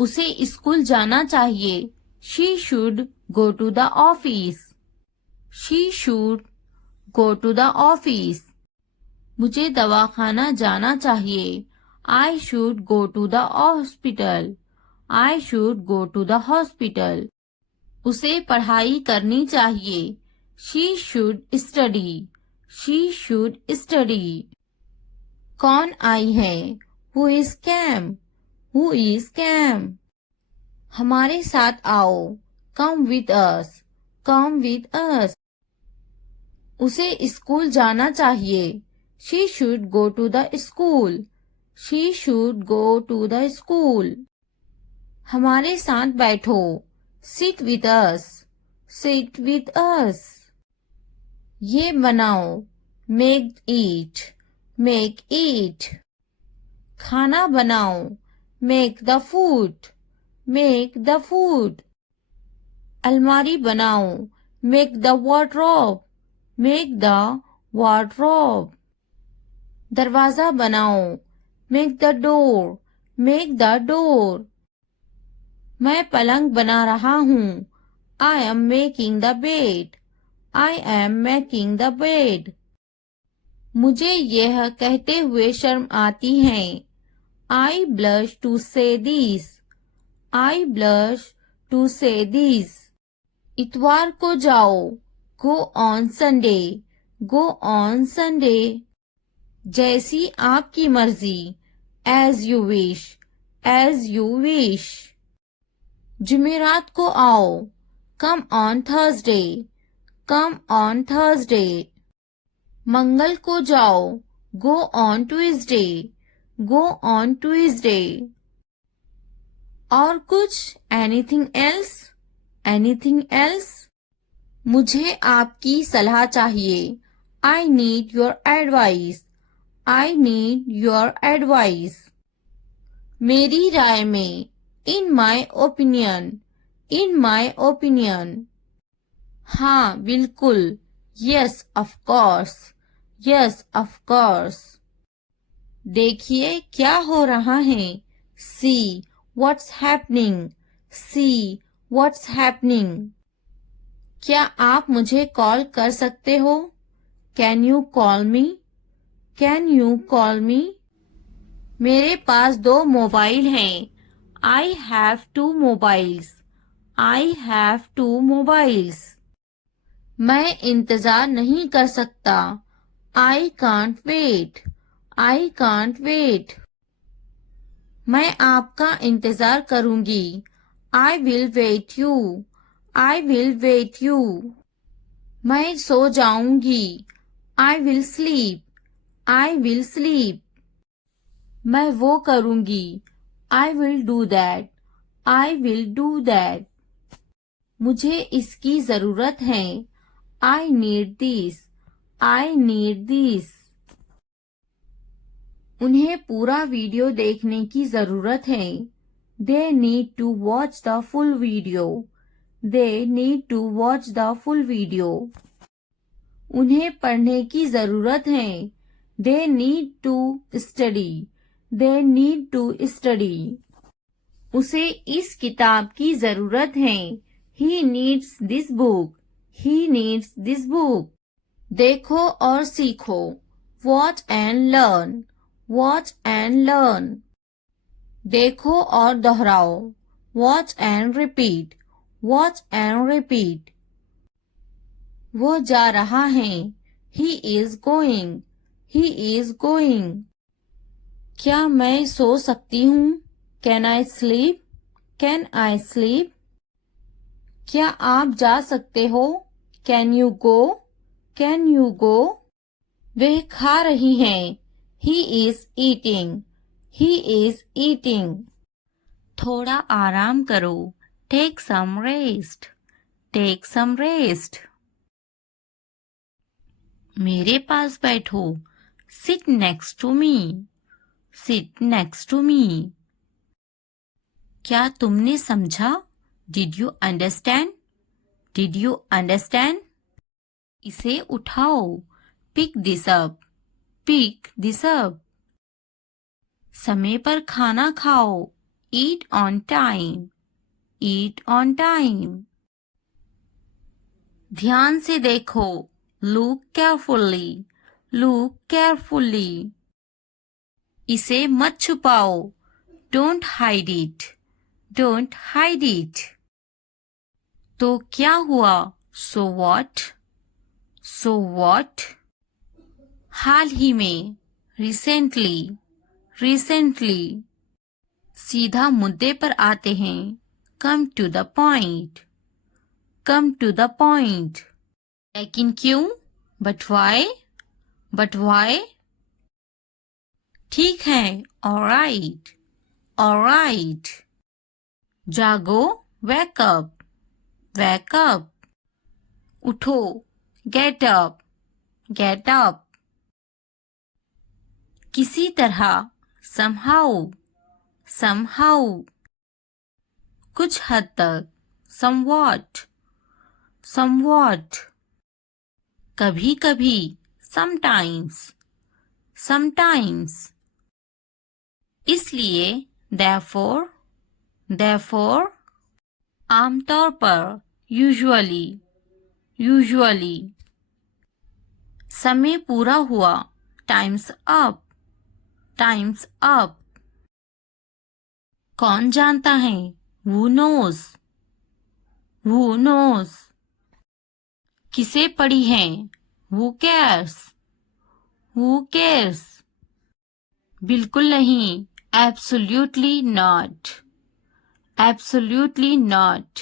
उसे school जाना चाहिए. She should go to the office. She should go to the office. मुझे दवाखाना जाना चाहिए. I should go to the hospital. I should go to the hospital. उसे पढ़ाई करनी चाहिए. She should study. She should study. कौन आई है? Who is came? Who is came? हमारे साथ आओ. Come with us. Come with us. उसे स्कूल जाना चाहिए. She should go to the school. She should go to the school. हमारे साथ बैठो. Sit with us. Sit with us. ये बनाओ. Make it. Make it. खाना बनाओ. Make the food. Make the food. अलमारी बनाओ. Make the wardrobe. Make the wardrobe. दरवाजा बनाओ. Make the door. Make the door. मैं पलंग बना रहा हूँ. I am making the bed. I am making the bed. मुझे यह कहते हुए शर्म आती है. I blush to say this. I blush to say this. इतवार को जाओ. Go on Sunday. Go on Sunday. जैसी आपकी मर्जी. As you wish. As you wish. जुमेरात को आओ. Come on Thursday. Come on Thursday. मंगल को जाओ. Go on Tuesday. Go on Tuesday. और कुछ? Anything else? Anything else? मुझे आपकी सलाह चाहिए. I need your advice. I need your advice. मेरी राय में. In my opinion. In my opinion. हाँ बिल्कुल. Yes of course. Yes of course. देखिए क्या हो रहा है. See what's happening. See what's happening. क्या आप मुझे कॉल कर सकते हो? Can you call me? Can you call me? मेरे पास 2 मोबाइल हैं. I have 2 mobiles. I have 2 mobiles. मैं इंतजार नहीं कर सकता. I can't wait. I can't wait. मैं आपका इंतजार करूंगी. I will wait you. I will wait you. मैं सो जाऊंगी. I will sleep. I will sleep. मैं वो करूंगी. I will do that. I will do that. मुझे इसकी जरूरत है. I need this. I need this. उन्हें पूरा वीडियो देखने की जरूरत है. They need to watch the full video. They need to watch the full video. उन्हें पढ़ने की जरूरत है. They need to study. They need to study. उसे इस किताब की जरूरत है. He needs this book. He needs this book. देखो और सीखो. Watch and learn. Watch and learn. देखो और दोहराओ. Watch and repeat. Watch and repeat. वो जा रहा है. He is going. He is going. क्या मैं सो सकती हूँ? Can I sleep? Can I sleep? क्या आप जा सकते हो? Can you go? Can you go? वह खा रही हैं। He is eating. He is eating. थोड़ा आराम करो। Take some rest. Take some rest. मेरे पास बैठो। Sit next to me. Sit next to me. क्या तुमने समझा? Did you understand? Did you understand? इसे उठाओ। Pick this up. Pick this up. समय पर खाना खाओ। ईट on time. Eat on time. ध्यान से देखो। Look carefully. Look carefully. इसे मत छुपाओ। Don't hide it. Don't hide it. तो क्या हुआ? So what? So what? हाल ही में। रिसेंटली। रिसेंटली। सीधा मुद्दे पर आते हैं। Come to the point. Come to the point. लेकिन क्यों? But why? But why? ठीक है। ऑलराइट। ऑलराइट। जागो। Wake up. Wake up. उठो। Get up. Get up. किसी तरह। somehow। somehow। कुछ हद तक। somewhat। somewhat। कभी कभी। sometimes। sometimes। इसलिए। therefore। therefore। आमतौर पर। usually। usually। समय पूरा हुआ। Times up. Times up. कौन जानता है? Who knows? Who knows? किसे पड़ी है? Who cares? Who cares? बिल्कुल नहीं। Absolutely not। Absolutely not।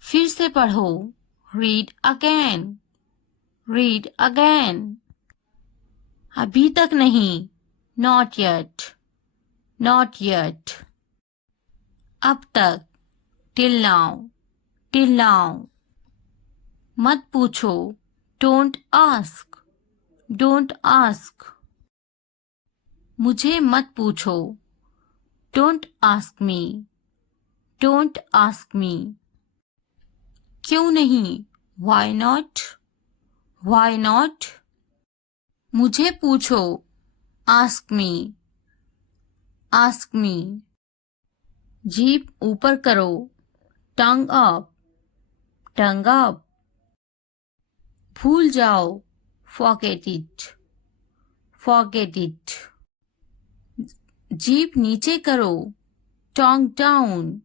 फिर से पढ़ो। Read again। Read again। अभी तक नहीं। Not yet। Not yet। अब तक। Till now। Till now। मत पूछो। Don't ask। Don't ask। मुझे मत पूछो। Don't ask me। Don't ask me। क्यों नहीं? Why not? Why not? मुझे पूछो। Ask me। Ask me। जीभ ऊपर करो। Tongue up। Tongue up। भूल जाओ। Forget it। Forget it। जीभ नीचे करो। Tongue down।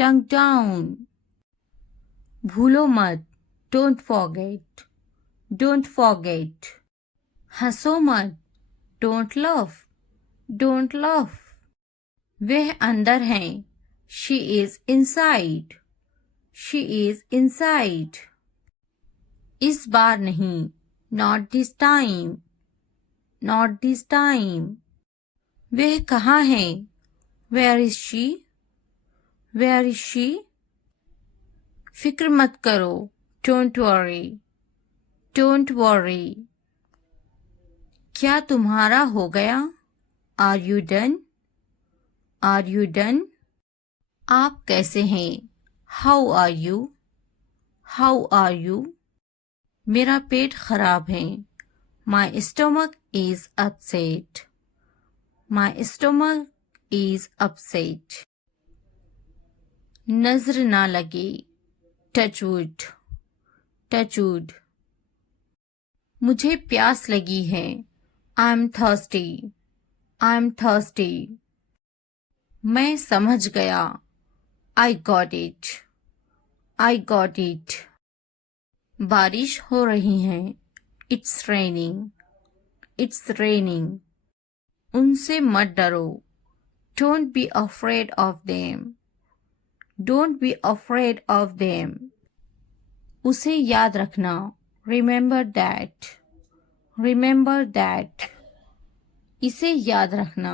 Tongue down। भूलो मत। Don't forget। Don't forget। हंसो मत। Don't laugh। Don't laugh। वह अंदर है। She is inside। She is inside। इस बार नहीं। Not this time। Not this time। वह कहाँ है? Where is she? Where is she? फिक्र मत करो। Don't worry। Don't worry। क्या तुम्हारा हो गया? Are you done? Are you done? आप कैसे हैं? How are you? How are you? मेरा पेट खराब है। My stomach is upset। My stomach is upset। नजर ना लगे। Touch wood। Touch wood। मुझे प्यास लगी है। I'm thirsty। I'm thirsty। मैं समझ गया। I got it। I got it। बारिश हो रही है। It's raining। It's raining। उनसे मत डरो। Don't be afraid of them. Don't be afraid of them. उसे याद रखना. Remember that. Remember that. इसे याद रखना.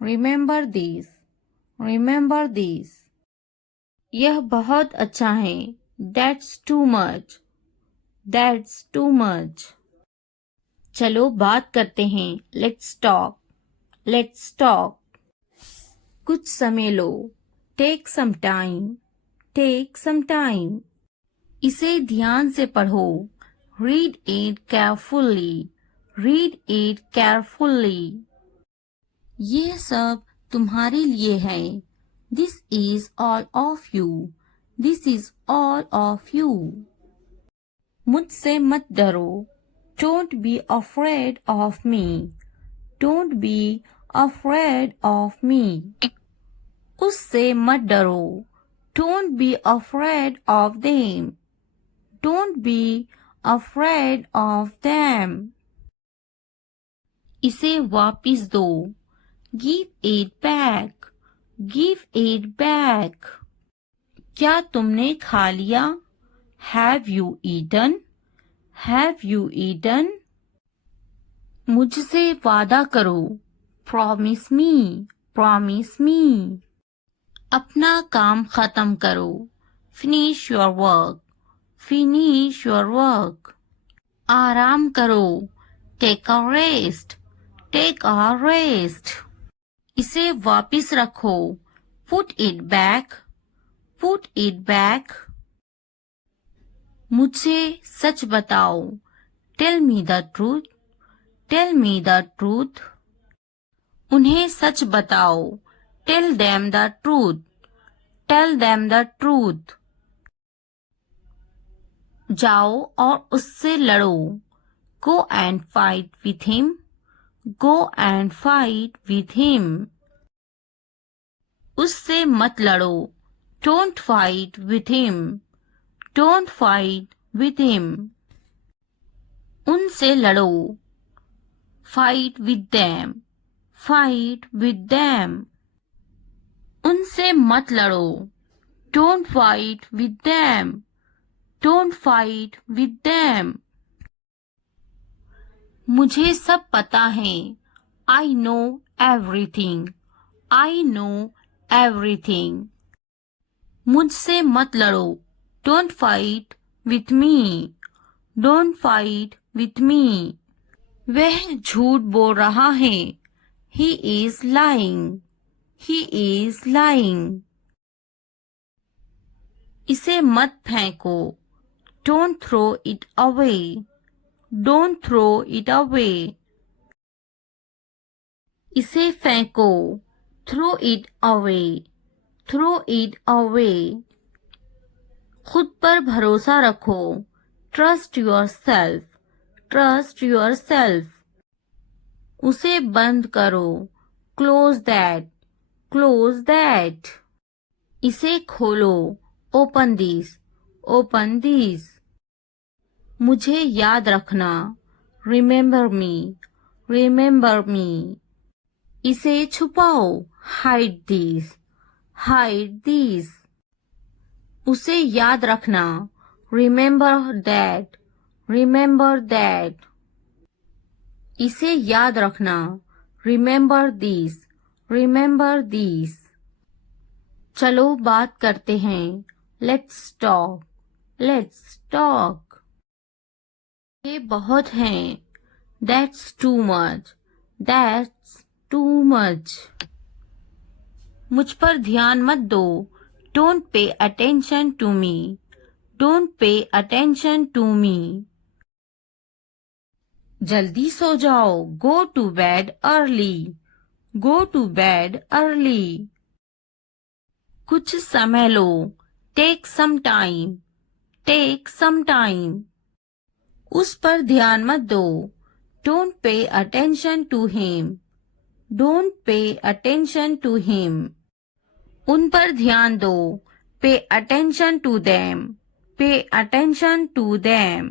Remember this. Remember this. यह बहुत अच्छा है. That's too much. That's too much. चलो बात करते हैं. Let's talk. Let's talk. कुछ समय लो. Take some time. Take some time. इसे ध्यान से पढ़ो. Read it carefully. Read it carefully. ये सब तुम्हारे लिए है. This is all of you. This is all of you. मुझसे मत डरो. Don't be afraid of me. Don't be afraid of me. उससे मत डरो. Don't be afraid of them. Don't be afraid of them. इसे वापिस दो. Give it back. Give it back. क्या तुमने खा लिया? Have you eaten? Have you eaten? मुझसे वादा करो. Promise me. Promise me. अपना काम खत्म करो. Finish your work. Finish your work. आराम करो. Take a rest. Take a rest. इसे वापिस रखो. Put it back. Put it back. मुझे सच बताओ. Tell me the truth. Tell me the truth. उन्हें सच बताओ. Tell them the truth. Tell them the truth. जाओ और उससे लड़ो. Go and fight with him. Go and fight with him. उससे मत लड़ो. Don't fight with him. Don't fight with him. उनसे लड़ो. Fight with them. Fight with them. उनसे मत लड़ो. Don't fight with them. Don't fight with them. मुझे सब पता है. I know everything. I know everything. मुझसे मत लड़ो. Don't fight with me. Don't fight with me. वह झूठ बोल रहा है. He is lying. He is lying. इसे मत फेंको. Don't throw it away. Don't throw it away. इसे फेंको. Throw it away. Throw it away. खुद पर भरोसा रखो. Trust yourself. Trust yourself. उसे बंद करो. Close that. Close that. इसे खोलो. Open this. Open this. मुझे याद रखना. Remember me. Remember me. इसे छुपाओ. Hide this. Hide this. उसे याद रखना. Remember that. Remember that. इसे याद रखना. Remember this. Remember this. चलो बात करते हैं. Let's talk. Let's talk. ये बहुत हैं. That's too much. That's too much. मुझ पर ध्यान मत दो. Don't pay attention to me. Don't pay attention to me. जल्दी सो जाओ. Go to bed early. Go to bed early. कुछ समय लो. Take some time. Take some time. उस पर ध्यान मत दो. Don't pay attention to him. Don't pay attention to him. उन पर ध्यान दो. Pay attention to them. Pay attention to them.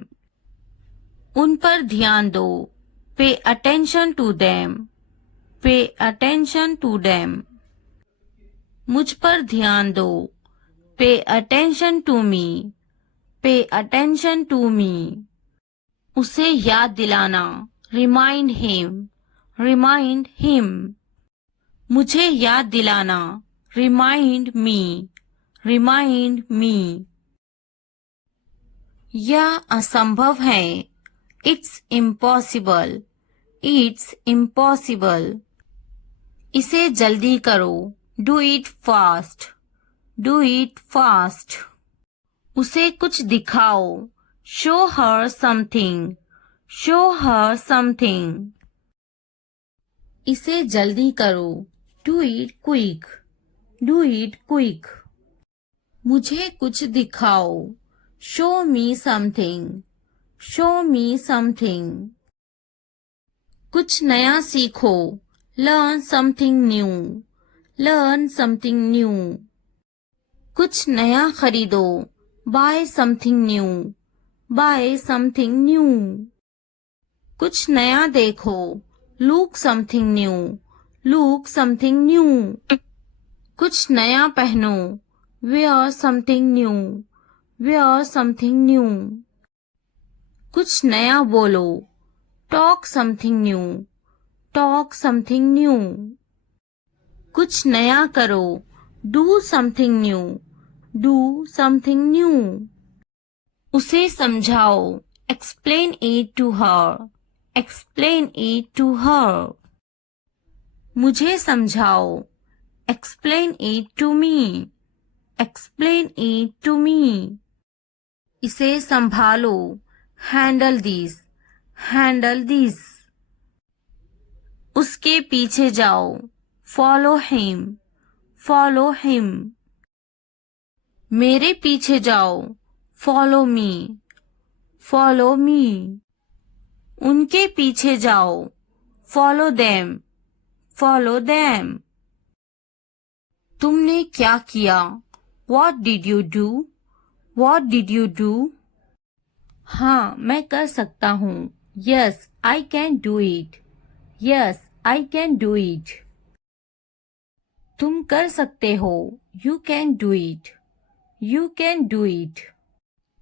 उन पर ध्यान दो. Pay attention to them. Pay attention to them. मुझ पर ध्यान दो। पे अटेंशन टू मी। पे अटेंशन टू मी। उसे याद दिलाना। Remind him. Remind him. मुझे याद दिलाना। Remind me. Remind me. यह असंभव है। It's impossible. It's impossible. इसे जल्दी करो। Do it fast. Do it fast. उसे कुछ दिखाओ। Show her something. Show her something. इसे जल्दी करो। Do it quick. Do it quick. मुझे कुछ दिखाओ। Show me something. Show me something. कुछ नया सीखो। Learn something new. Learn something new. कुछ नया खरीदो। Buy something new. Buy something new. कुछ नया देखो। Look something new. Look something new. कुछ नया पहनो। Wear something new. Wear something new. कुछ नया बोलो। Talk something new. Talk something new. कुछ नया करो। Do something new. Do something new. उसे समझाओ। Explain it to her. Explain it to her. मुझे समझाओ। Explain it to me. Explain it to me. इसे संभालो। Handle this. Handle this. उसके पीछे जाओ। Follow him. Follow him. मेरे पीछे जाओ। Follow me. Follow me. उनके पीछे जाओ। Follow them. Follow them. तुमने क्या किया? What did you do? What did you do? हाँ, मैं कर सकता हूँ। Yes, I can do it. Yes, I can do it. तुम कर सकते हो। You can do it. You can do it.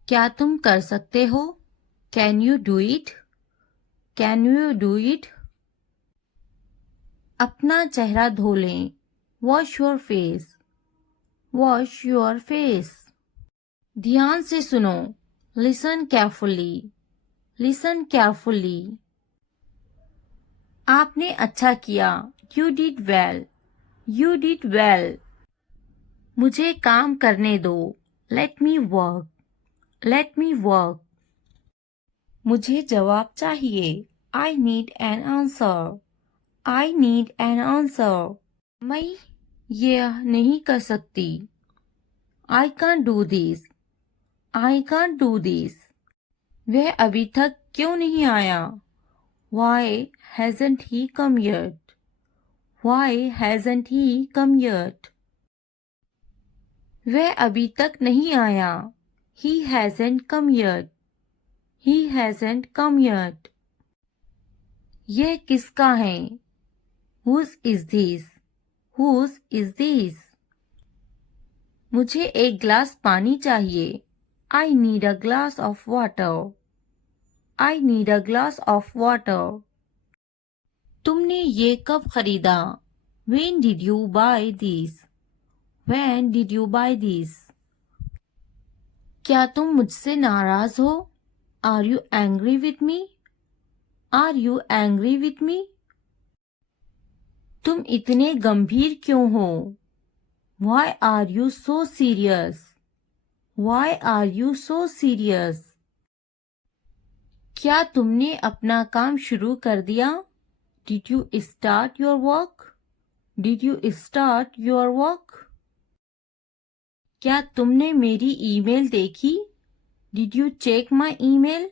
क्या तुम कर सकते हो? Can you do it? Can you do it? अपना चेहरा धो लें। Wash your face. Wash your face. ध्यान से सुनो। Listen carefully. Listen carefully. आपने अच्छा किया। You did well. You did well. मुझे काम करने दो। Let me work. Let me work. मुझे जवाब चाहिए। I need an answer. I need an answer. मैं यह नहीं कर सकती। I can't do this. I can't do this. वह अभी तक क्यों नहीं आया? Why hasn't he come yet? Why hasn't he come yet? वह अभी तक नहीं आया। He hasn't come yet. He hasn't come yet. यह किसका है? Whose is this? Whose is this? मुझे एक ग्लास पानी चाहिए। I need a glass of water. I need a glass of water. तुमने ये कब खरीदा? When did you buy this? When did you buy this? क्या तुम मुझसे नाराज हो? Are you angry with me? Are you angry with me? तुम इतने गंभीर क्यों हो? Why are you so serious? Why are you so serious? क्या तुमने अपना काम शुरू कर दिया? Did you start your work? Did you start your work? क्या तुमने मेरी ईमेल देखी? Did you check my email?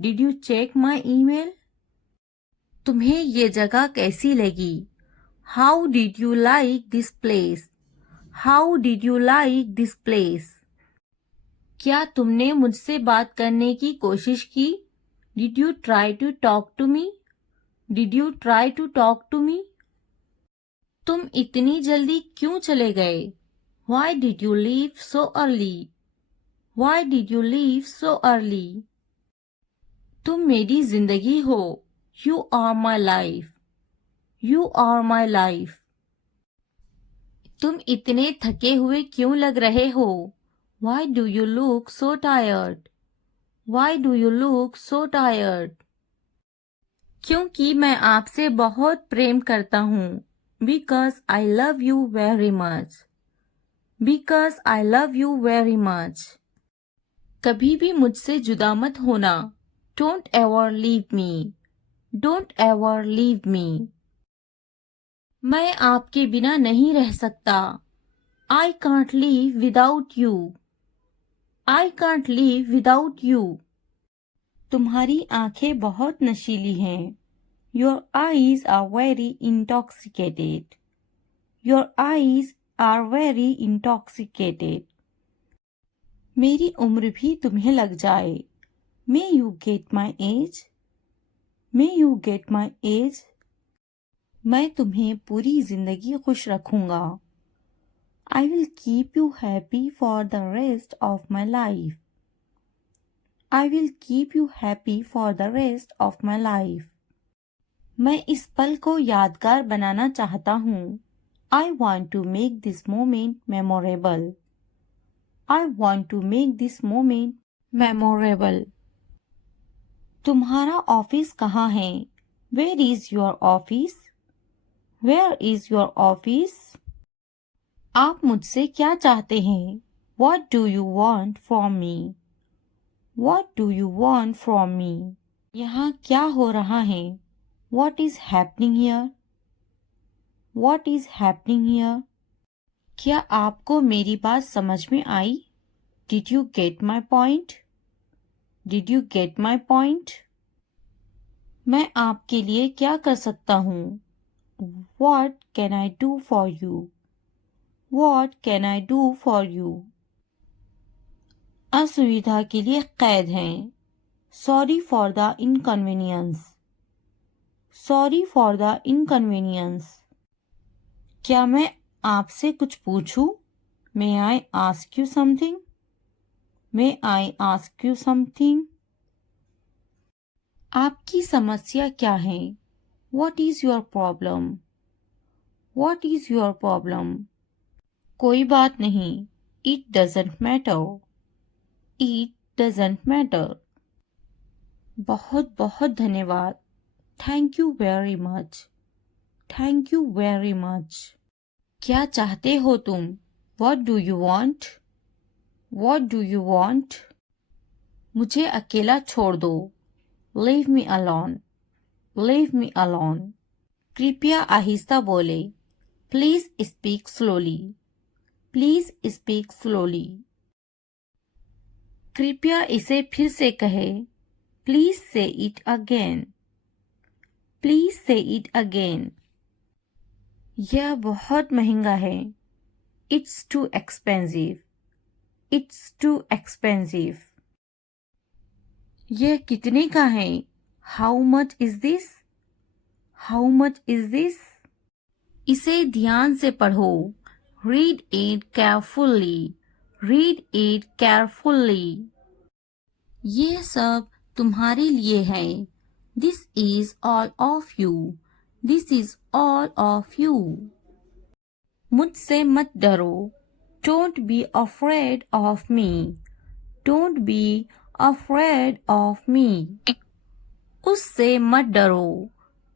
Did you check my email? तुम्हें ये जगह कैसी लगी? How did you like this place? How did you like this place? क्या तुमने मुझसे बात करने की कोशिश की? Did you try to talk to me? Did you try to talk to me? तुम इतनी जल्दी क्यों चले गए? Why did you leave so early? Why did you leave so early? तुम मेरी जिंदगी हो. You are my life. You are my life. तुम इतने थके हुए क्यों लग रहे हो? Why do you look so tired? Why do you look so tired? क्योंकि मैं आपसे बहुत प्रेम करता हूँ. Because I love you very much. Because I love you very much. कभी भी मुझसे जुदा मत होना. Don't ever leave me. Don't ever leave me. मैं आपके बिना नहीं रह सकता. I can't live without you. I can't live without you. तुम्हारी आंखें बहुत नशीली हैं. Your eyes are very intoxicated. Your eyes are very intoxicated. मेरी उम्र भी तुम्हें लग जाए. May you get my age? May you get my age? मैं तुम्हें पूरी जिंदगी खुश रखूंगा. I will keep you happy for the rest of my life. I will keep you happy for the rest of my life. मैं इस पल को यादगार बनाना चाहता हूँ. I want to make this moment memorable. I want to make this moment memorable. तुम्हारा office कहाँ है? Where is your office? Where is your office? आप मुझसे क्या चाहते हैं? What do you want from me? What do you want from me? यहाँ क्या हो रहा है? What is happening here? What is happening here? क्या आपको मेरी बात समझ में आई? Did you get my point? Did you get my point? मैं आपके लिए क्या कर सकता हूँ? What can I do for you? What can I do for you? असुविधा के लिए कैद हैं. Sorry for the inconvenience. Sorry for the inconvenience. क्या मैं आपसे कुछ पूछूं? May I ask you something? May I ask you something? आपकी समस्या क्या है? What is your problem? What is your problem? कोई बात नहीं. It doesn't matter. It doesn't matter. बहुत बहुत धन्यवाद. Thank you very much. Thank you very much. क्या चाहते हो तुम? What do you want? What do you want? मुझे अकेला छोड़ दो. Leave me alone. Leave me alone. कृपया आहिस्ता बोले. Please speak slowly. Please speak slowly. कृपया इसे फिर से कहे. Please say it again. Please say it again. यह बहुत महंगा है. It's too expensive. It's too expensive. यह कितने का है? How much is this? How much is this? इसे ध्यान से पढ़ो. Read it carefully. Read it carefully. यह सब तुम्हारे लिए है. This is all of you. This is all of you. मुझसे मत डरो. Don't be afraid of me. Don't be afraid of me. उससे मत डरो.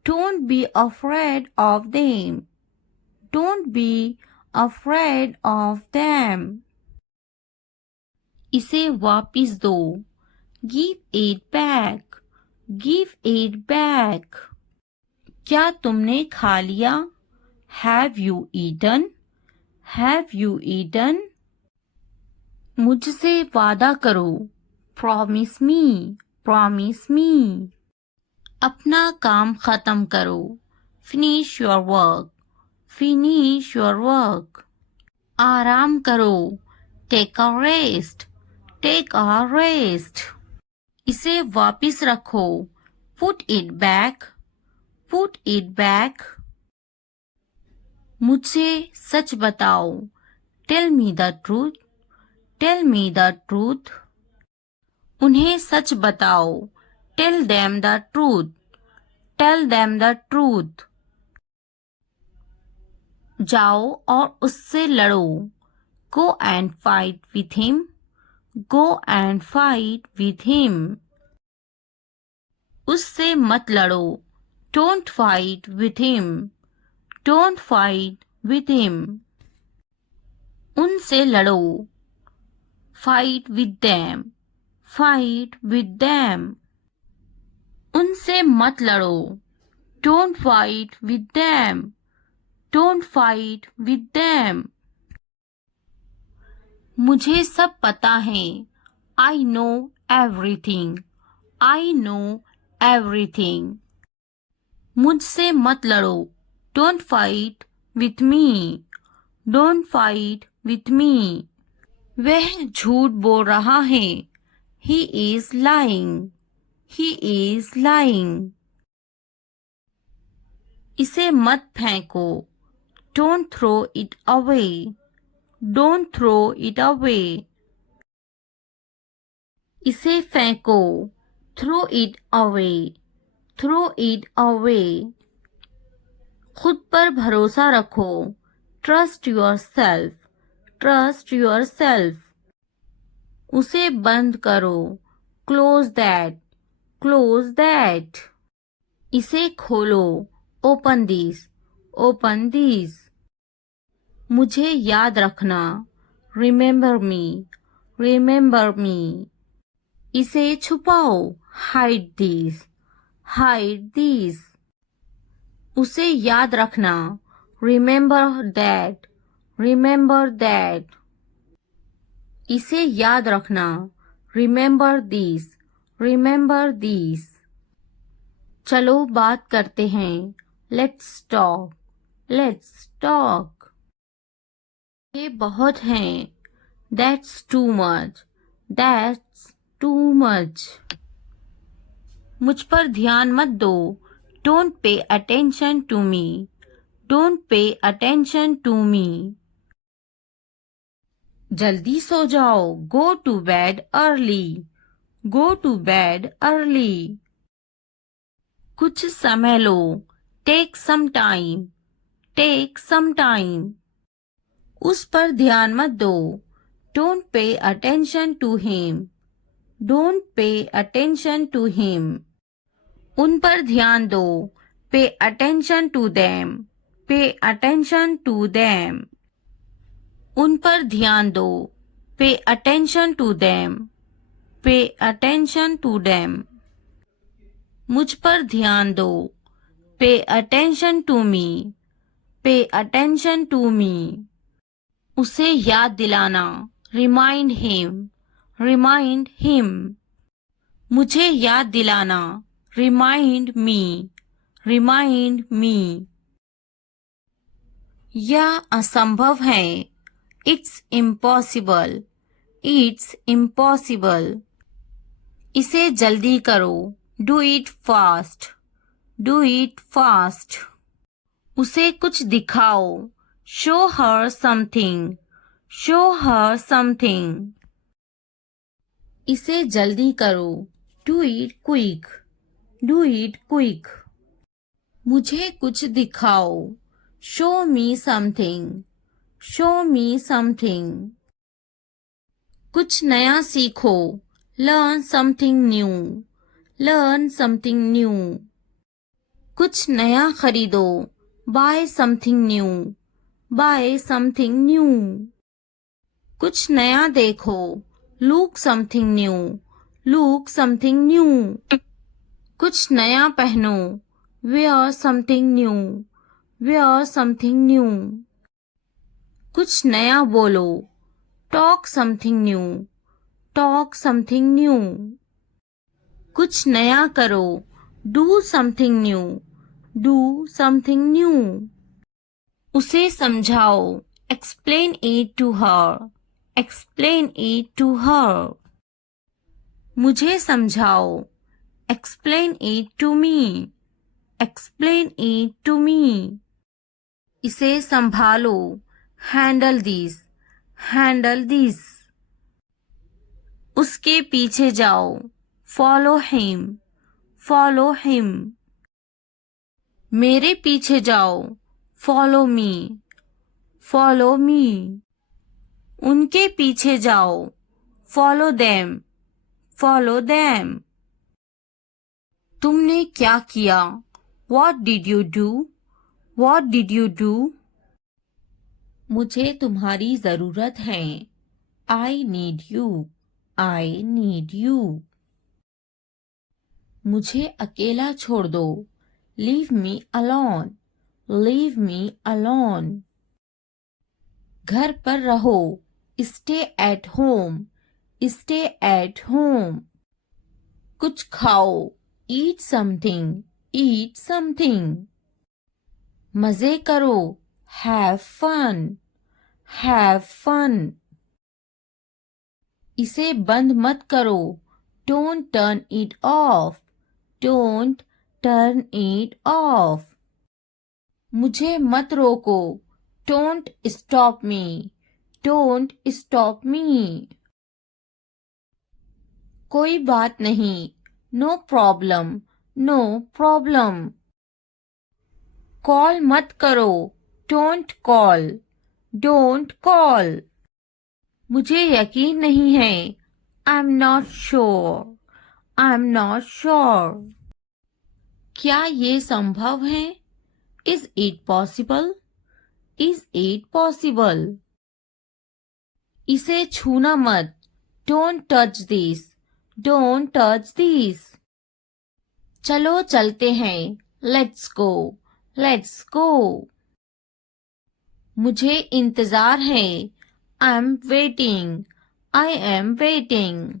Don't be afraid of them. Don't be afraid of them. इसे वापिस दो. Give it back. Give it back. क्या तुमने खा लिया? Have you eaten? Have you eaten? मुझसे वादा करो. Promise me. Promise me. अपना काम खत्म करो. Finish your work. Finish your work. आराम करो. Take a rest. Take a rest. इसे वापिस रखो. Put it back. Put it back. मुझसे सच बताओ, tell me the truth, tell me the truth. उन्हें सच बताओ, tell them the truth, tell them the truth. जाओ और उससे लड़ो, go and fight with him, go and fight with him. उससे मत लड़ो, don't fight with him, don't fight with him. उनसे लड़ो, fight with them, fight with them. उनसे मत लड़ो, don't fight with them, don't fight with them. मुझे सब पता है, I know everything, I know everything. मुझसे मत लड़ो, don't fight with me, don't fight with me. वह झूठ बोल रहा है, he is lying, he is lying. इसे मत फेंको, don't throw it away, don't throw it away. इसे फेंको, throw it away, throw it away. खुद पर भरोसा रखो, trust yourself, trust yourself. उसे बंद करो, क्लोज दैट, क्लोज दैट। इसे खोलो, ओपन दिस, ओपन दिस। मुझे याद रखना, रिमेंबर मी, रिमेंबर मी। इसे छुपाओ, हाइड दिस, हाइड दिस। उसे याद रखना, रिमेंबर दैट, रिमेंबर दैट। इसे याद रखना, रिमेंबर दिस, रिमेंबर दिस। चलो बात करते हैं, लेट्स टॉक, लेट्स टॉक। ये बहुत हैं, that's too much, that's too much. मुझ पर ध्यान मत दो, don't pay attention to me, don't pay attention to me. जल्दी सो जाओ, go to bed early, go to bed early. कुछ समय लो, take some time, take some time. उस पर ध्यान मत दो, don't pay attention to him, don't pay attention to him. उन पर ध्यान दो, pay attention to them, pay attention to them. उन पर ध्यान दो, pay attention to them, pay attention to them. मुझ पर ध्यान दो, पे अटेंशन टू मी, पे अटेंशन टू मी। उसे याद दिलाना, रिमाइंड हिम, रिमाइंड हिम। मुझे याद दिलाना, रिमाइंड मी, रिमाइंड मी। यह असंभव है, इट्स इम्पॉसिबल, इट्स इम्पॉसिबल। इसे जल्दी करो, do it fast, do it fast. उसे कुछ दिखाओ, show her something, show her something. इसे जल्दी करो, do it quick, do it quick. मुझे कुछ दिखाओ, show me something, show me something. कुछ नया सीखो, learn something new, learn something new. कुछ नया खरीदो, buy something new, buy something new. कुछ नया देखो, look something new, look something new. कुछ नया पहनो, wear something new, wear something new. कुछ नया बोलो, talk something new, talk something new. कुछ नया करो, do something new, do something new. उसे समझाओ, explain it to her, explain it to her. मुझे समझाओ, explain it to me, explain it to me. इसे संभालो, हैंडल दिस, हैंडल दिस। उसके पीछे जाओ, फॉलो हिम, फॉलो हिम। मेरे पीछे जाओ, फॉलो मी, फॉलो मी। उनके पीछे जाओ, फॉलो देम, फॉलो देम। तुमने क्या किया? What did you do? What did you do? मुझे तुम्हारी जरूरत है, I need you, I need you। मुझे अकेला छोड़ दो, Leave me alone, leave me alone। घर पर रहो, Stay at home, stay at home। कुछ खाओ, Eat something, eat something। मजे करो, Have fun, have fun। इसे बंद मत करो, Don't turn it off, don't turn it off। मुझे मत रोको, Don't stop me, don't stop me। कोई बात नहीं, No problem, no problem। Call मत करो, Don't call, don't call। मुझे यकीन नहीं है, I'm not sure, I'm not sure। क्या ये संभव है? Is it possible? Is it possible? इसे छूना मत, Don't touch this, don't touch this। चलो चलते हैं, Let's go, let's go। मुझे इंतजार है, I'm waiting, I am waiting।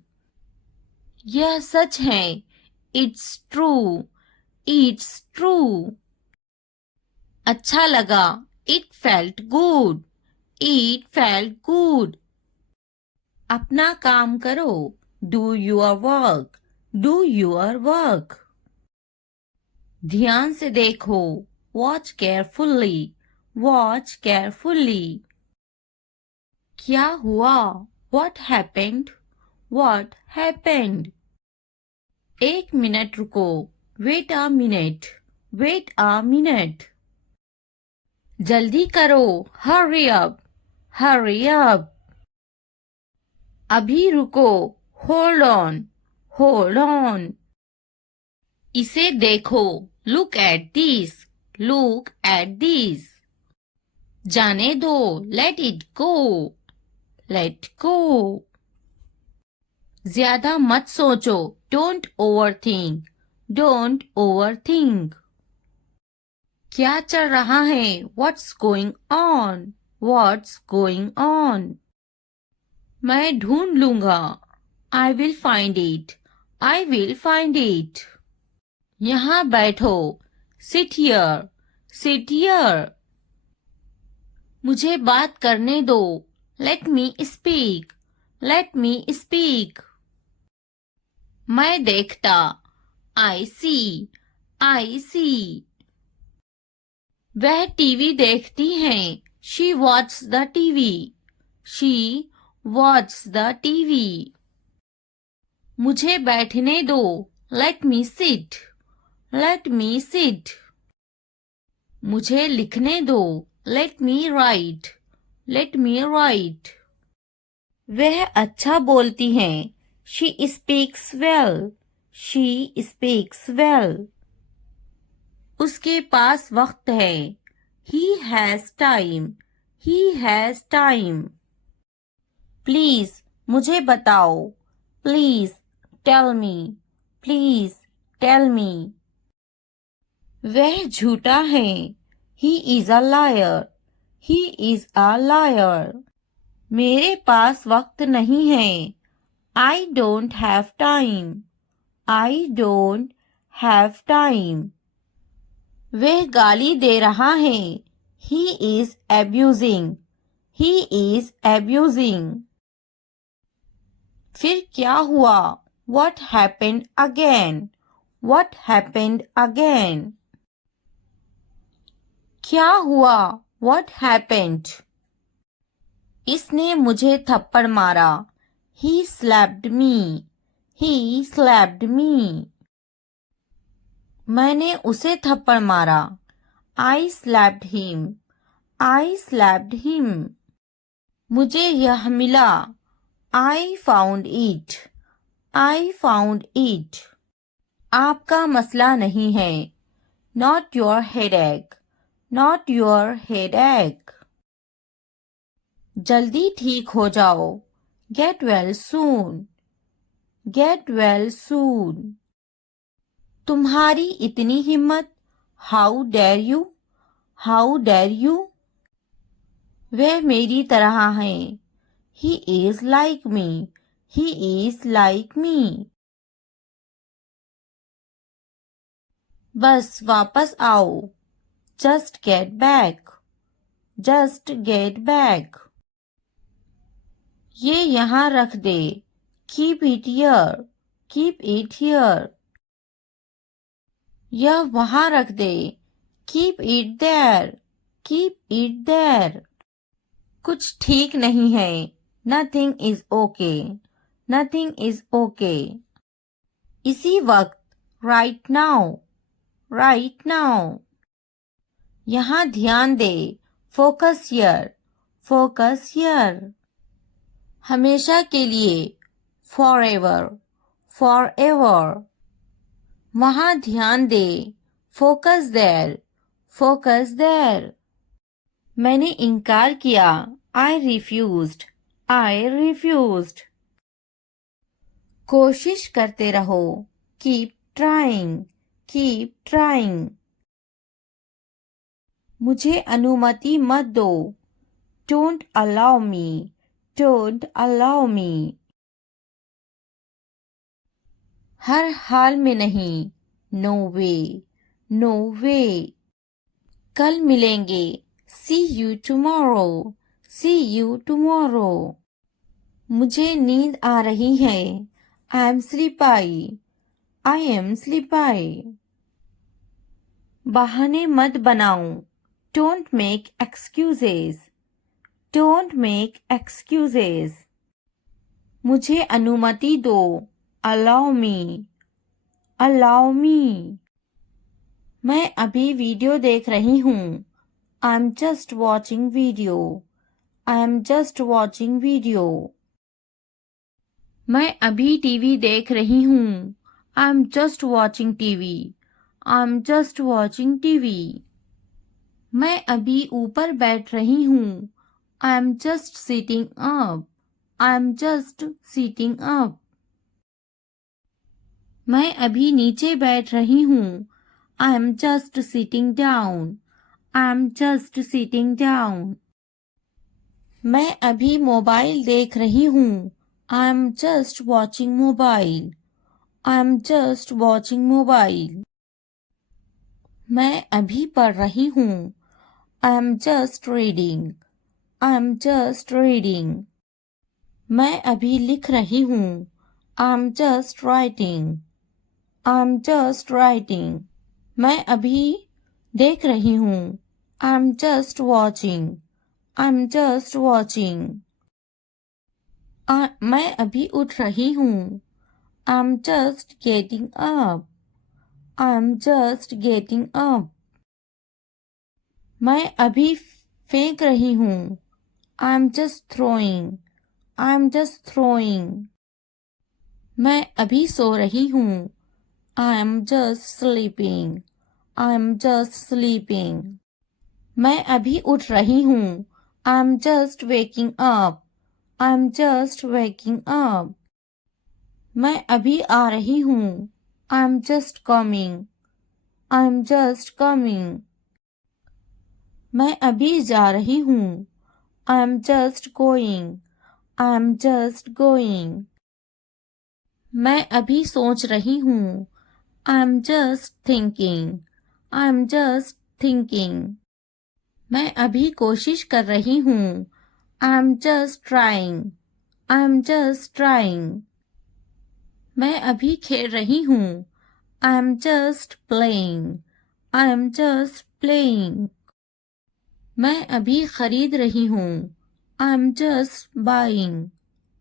यह सच है, It's true, it's true। अच्छा लगा, It felt good, it felt good। अपना काम करो, Do your work, do your work। ध्यान से देखो, Watch carefully, watch carefully। क्या हुआ? What happened? What happened? एक मिनट रुको, Wait a minute, wait a minute। जल्दी करो, Hurry up, hurry up। अभी रुको, Hold on, hold on। इसे देखो, Look at this, look at this। जाने दो, Let it go, let go। ज्यादा मत सोचो, Don't overthink, don't overthink। क्या चल रहा है? What's going on, what's going on। मैं ढूंढ लूंगा, I will find it, I will find it। यहाँ बैठो, Sit here, sit here। मुझे बात करने दो, Let me speak, let me speak। मैं देखता, I see, I see। वह टीवी देखती हैं, She watches the TV, she watches the TV। मुझे बैठने दो, Let me sit, let me sit। मुझे लिखने दो, Let me write, let me write। वह अच्छा बोलती हैं, She speaks well, she speaks well। उसके पास वक्त है, He has time, he has time। Please मुझे बताओ, Please tell me, please tell me। वह झूठा है, He is a liar, he is a liar। मेरे पास वक्त नहीं है, I don't have time, I don't have time। वह गाली दे रहा है, He is abusing, he is abusing। फिर क्या हुआ? What happened again, what happened again। क्या हुआ? What happened? इसने मुझे थप्पड़ मारा. He slapped me. He slapped me. मैंने उसे थप्पड़ मारा. I slapped him. I slapped him. मुझे यह मिला. I found it. I found it. आपका मसला नहीं है. Not your headache. Not your headache. जल्दी ठीक हो जाओ. Get well soon. Get well soon. तुम्हारी इतनी हिम्मत. How dare you? How dare you? वह मेरी तरह है. He is like me. He is like me. बस वापस आओ. Just get back. Just get back. ये यहाँ रख दे. Keep it here. Keep it here. यह वहाँ रख दे. Keep it there. Keep it there. कुछ ठीक नहीं है. Nothing is okay. Nothing is okay. इसी वक्त. Right now. Right now. यहाँ ध्यान दे. Focus here. Focus here. हमेशा के लिए. Forever. Forever. वहाँ ध्यान दे. Focus there. Focus there. मैंने इनकार किया. I refused. I refused. कोशिश करते रहो. Keep trying. Keep trying. मुझे अनुमति मत दो. Don't allow me. Don't allow me. हर हाल में नहीं. No way. No way. कल मिलेंगे. See you tomorrow. See you tomorrow. मुझे नींद आ रही है. I am sleepy. I am sleepy. बहाने मत बनाओ. Don't make excuses. Don't make excuses. मुझे अनुमति दो. Allow me. Allow me. मैं अभी वीडियो देख रही हूँ. I'm just watching video. I'm just watching video. मैं अभी टीवी देख रही हूँ. I'm just watching TV. I'm just watching TV. मैं अभी ऊपर बैठ रही हूँ. I'm just sitting up. I'm just sitting up. मैं अभी नीचे बैठ रही हूँ. I'm just sitting down. I'm just sitting down. मैं अभी मोबाइल देख रही हूँ. I'm just watching mobile. I'm just watching mobile. मैं अभी पढ़ रही हूँ. I'm just reading. I'm just reading. मैं अभी लिख रही हूँ. I'm just writing. I'm just writing. मैं अभी देख रही हूँ. I'm just watching. I'm just watching. मैं अभी उठ रही हूँ. I'm just getting up. I'm just getting up. मैं अभी फेंक रही हूँ. I'm just throwing. I'm just throwing. मैं अभी सो रही हूँ. I'm just sleeping. I'm just sleeping. मैं अभी उठ रही हूँ. I'm just waking up. I'm just waking up. मैं अभी आ रही हूँ. I'm just coming. I'm just coming. मैं अभी जा रही हूँ. I'm just going. I'm just going. मैं अभी सोच रही हूँ. I'm just thinking. I'm just thinking. मैं अभी कोशिश कर रही हूँ. I'm just trying. I'm just trying. मैं अभी खेल रही हूँ. I'm just playing. I'm just playing. मैं अभी खरीद रही हूँ. I am just buying.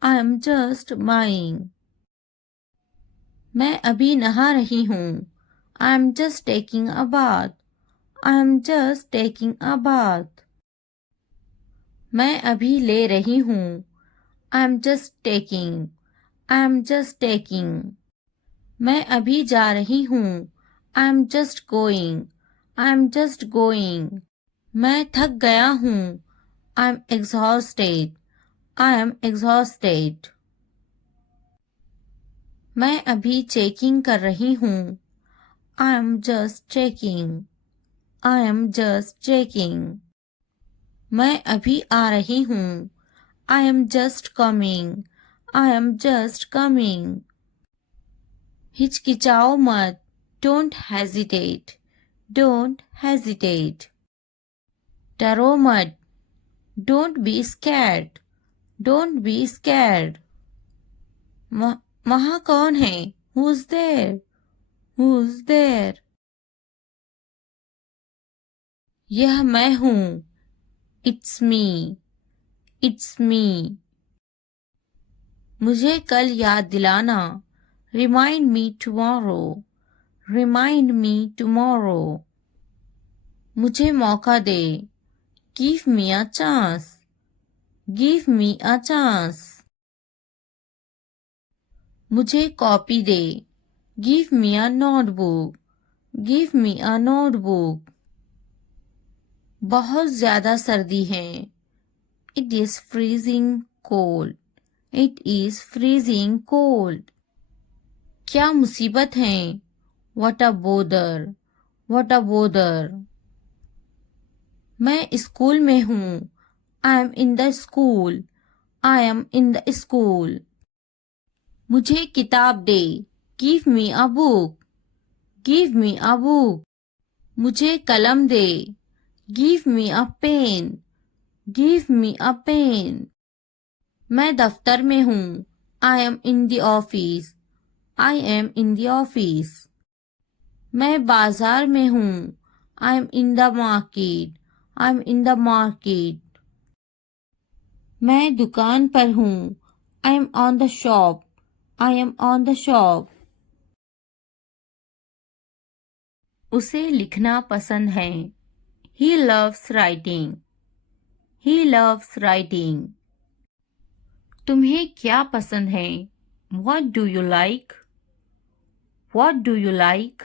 I am just buying. मैं अभी नहा रही हूँ. I am just taking a bath. I am just taking a bath. मैं अभी ले रही हूँ. I am just taking. I am just taking. मैं अभी जा रही हूँ. I am just going. I am just going. मैं थक गया हूँ. I am exhausted. I am exhausted. मैं अभी चेकिंग कर रही हूँ. I am just checking. I am just checking. मैं अभी आ रही हूँ. I am just coming. I am just coming. हिचकिचाओ मत. Don't hesitate. Don't hesitate. डरो मत. Don't be scared. Don't be scared. वहाँ कौन है? Who's there? Who's there? यह मैं हूँ. It's me. It's me. मुझे कल याद दिलाना. Remind me tomorrow. Remind me tomorrow. मुझे मौका दे. Give me a chance. Give me a chance. मुझे copy they. Give me a notebook. Give me a notebook. बहुत ज़्यादा सर्दी है. It is freezing cold. It is freezing cold. क्या मुसीबत है? What a bother. What a bother. मैं school में हूँ. I am in the school. I am in the school. मुझे किताब दे. Give me a book. Give me a book. मुझे कलम दे. Give me a pen. Give me a pen. मैं दफ्तर में हूँ. I am in the office. I am in the office. मैं बाजार में हूँ. I am in the market. I am in the market. मैं दुकान पर हूँ. I am on the shop. I am on the shop. उसे लिखना पसंद है. He loves writing. He loves writing. तुम्हें क्या पसंद है? What do you like? What do you like?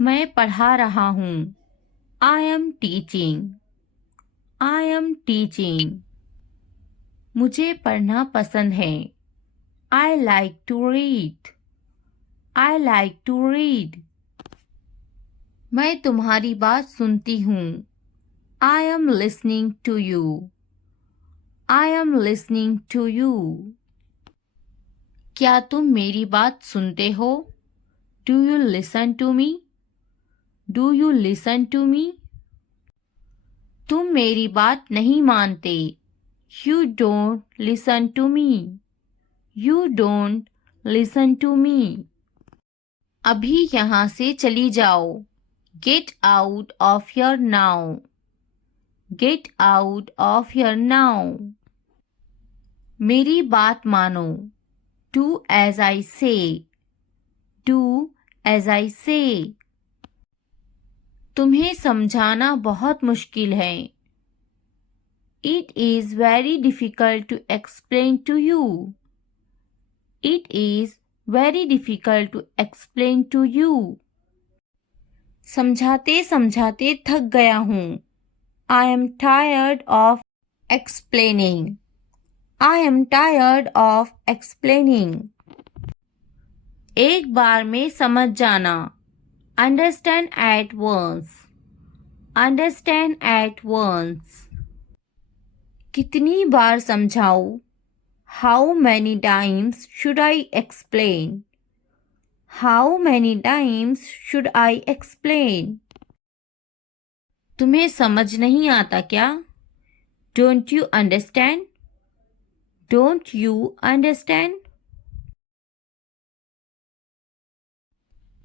मैं पढ़ा रहा हूँ. I am teaching. I am teaching. मुझे पढ़ना पसंद है. I like to read. I like to read. मैं तुम्हारी बात सुनती हूँ. I am listening to you. I am listening to you. क्या तुम मेरी बात सुनते हो? Do you listen to me? Do you listen to me? तुम मेरी बात नहीं मानते. You don't listen to me. You don't listen to me. अभी यहाँ से चली जाओ. Get out of here now. Get out of here now. मेरी बात मानो. Do as I say. Do as I say. तुम्हें समझाना बहुत मुश्किल है. It is very difficult to explain to you. It is very difficult to explain to you. समझाते समझाते थक गया हूँ. I am tired of explaining. I am tired of explaining. एक बार में समझ जाना. Understand at once. Understand at once. कितनी बार समझाऊं? How many times should I explain? How many times should I explain? तुम्हें समझ नहीं आता क्या? Don't you understand? Don't you understand?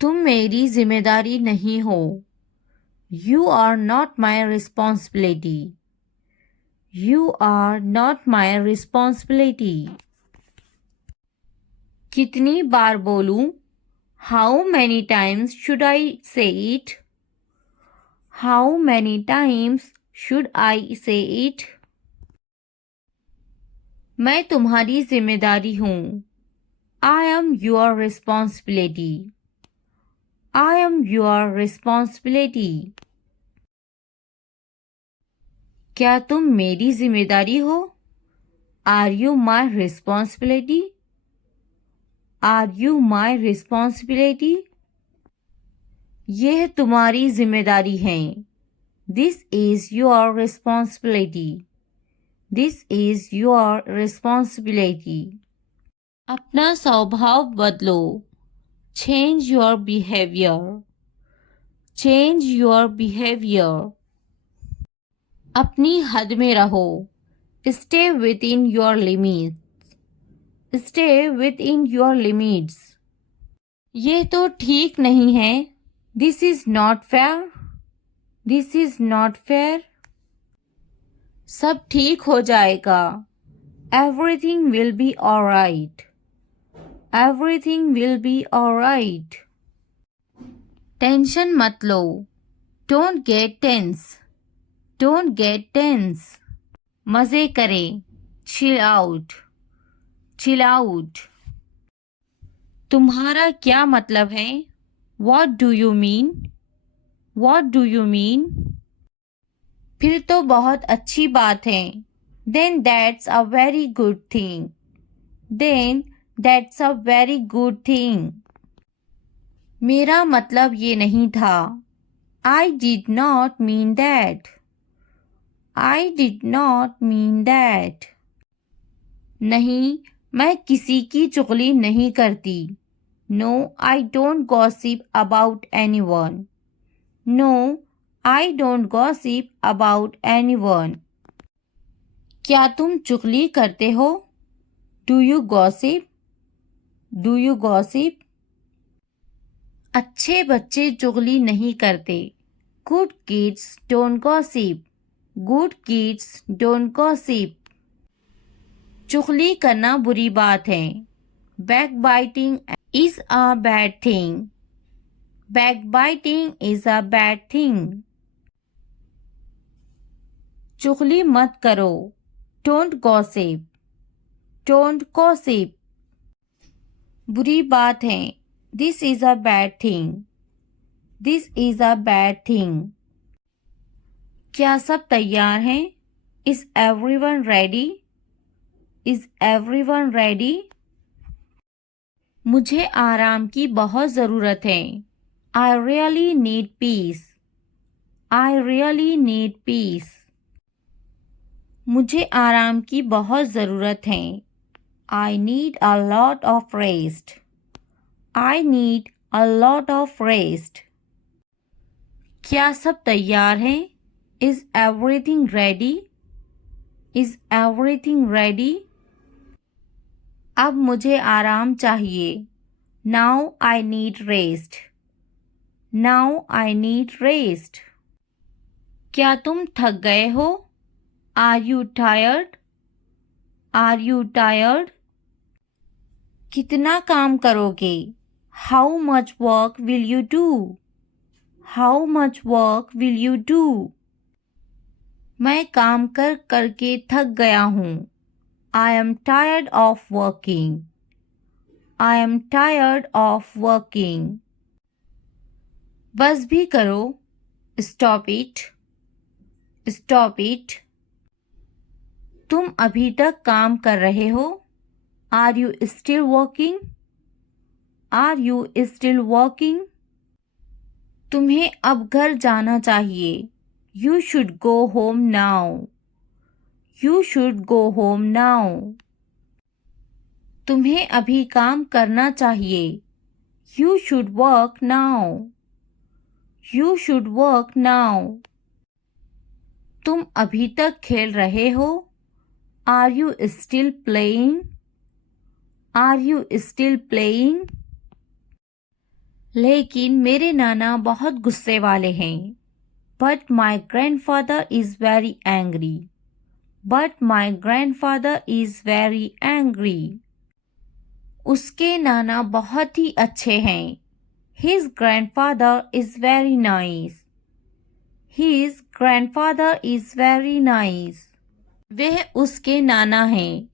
तुम मेरी जिम्मेदारी नहीं हो. You are not my responsibility. You are not my responsibility. कितनी बार बोलूं? How many times should I say it? How many times should I say it? मैं तुम्हारी जिम्मेदारी हूँ. I am your responsibility. I am your responsibility. क्या तुम मेरी जिम्मेदारी हो? Are you my responsibility? Are you my responsibility? यह तुम्हारी जिम्मेदारी है. This is your responsibility. This is your responsibility. अपना स्वभाव बदलो. Change your behavior. Change your behavior. अपनी हद में रहो. Stay within your limits. Stay within your limits. ये तो ठीक नहीं है. This is not fair. This is not fair. सब ठीक हो जाएगा. Everything will be alright. Everything will be alright. Tension मत लो. Don't get tense. Don't get tense. मजे करें. Chill out. Chill out. तुम्हारा क्या मतलब है? What do you mean? What do you mean? फिर तो बहुत अच्छी बात है. Then that's a very good thing. Then that's a very good thing. मेरा मतलब ये नहीं था. I did not mean that. I did not mean that. नहीं, मैं किसी की चुगली नहीं करती. No, I don't gossip about anyone. No, I don't gossip about anyone. क्या तुम चुगली करते हो? Do you gossip? Do you gossip? अच्छे बच्चे चुगली नहीं करते. Good kids don't gossip. Good kids don't gossip. चुगली करना बुरी बात है. Backbiting is a bad thing. Backbiting is a bad thing. चुगली मत करो. Don't gossip. Don't gossip. बुरी बात है. This is a bad thing. This is a bad thing. क्या सब तैयार हैं? Is everyone ready? Is everyone ready? मुझे आराम की बहुत ज़रूरत है. I really need peace. I really need peace. मुझे आराम की बहुत ज़रूरत है. I need a lot of rest. I need a lot of rest. क्या सब तैयार हैं? Is everything ready? Is everything ready? अब मुझे आराम चाहिए. Now I need rest. Now I need rest. क्या तुम थक गए हो? Are you tired? Are you tired? कितना काम करोगे? How much work will you do? How much work will you do? मैं काम करके थक गया हूँ. I am tired of working. I am tired of working. बस भी करो. Stop it. Stop it. तुम अभी तक काम कर रहे हो? Are you still working? Are you still working? तुम्हें अब घर जाना चाहिए. You should go home now. You should go home now. तुम्हें अभी काम करना चाहिए. You should work now. You should work now. तुम अभी तक खेल रहे हो? Are you still playing? Are you still playing? लेकिन मेरे नाना बहुत गुस्से वाले हैं. But my grandfather is very angry. But my grandfather is very angry. उसके नाना बहुत ही अच्छे हैं. His grandfather is very nice. His grandfather is very nice. वह उसके नाना हैं.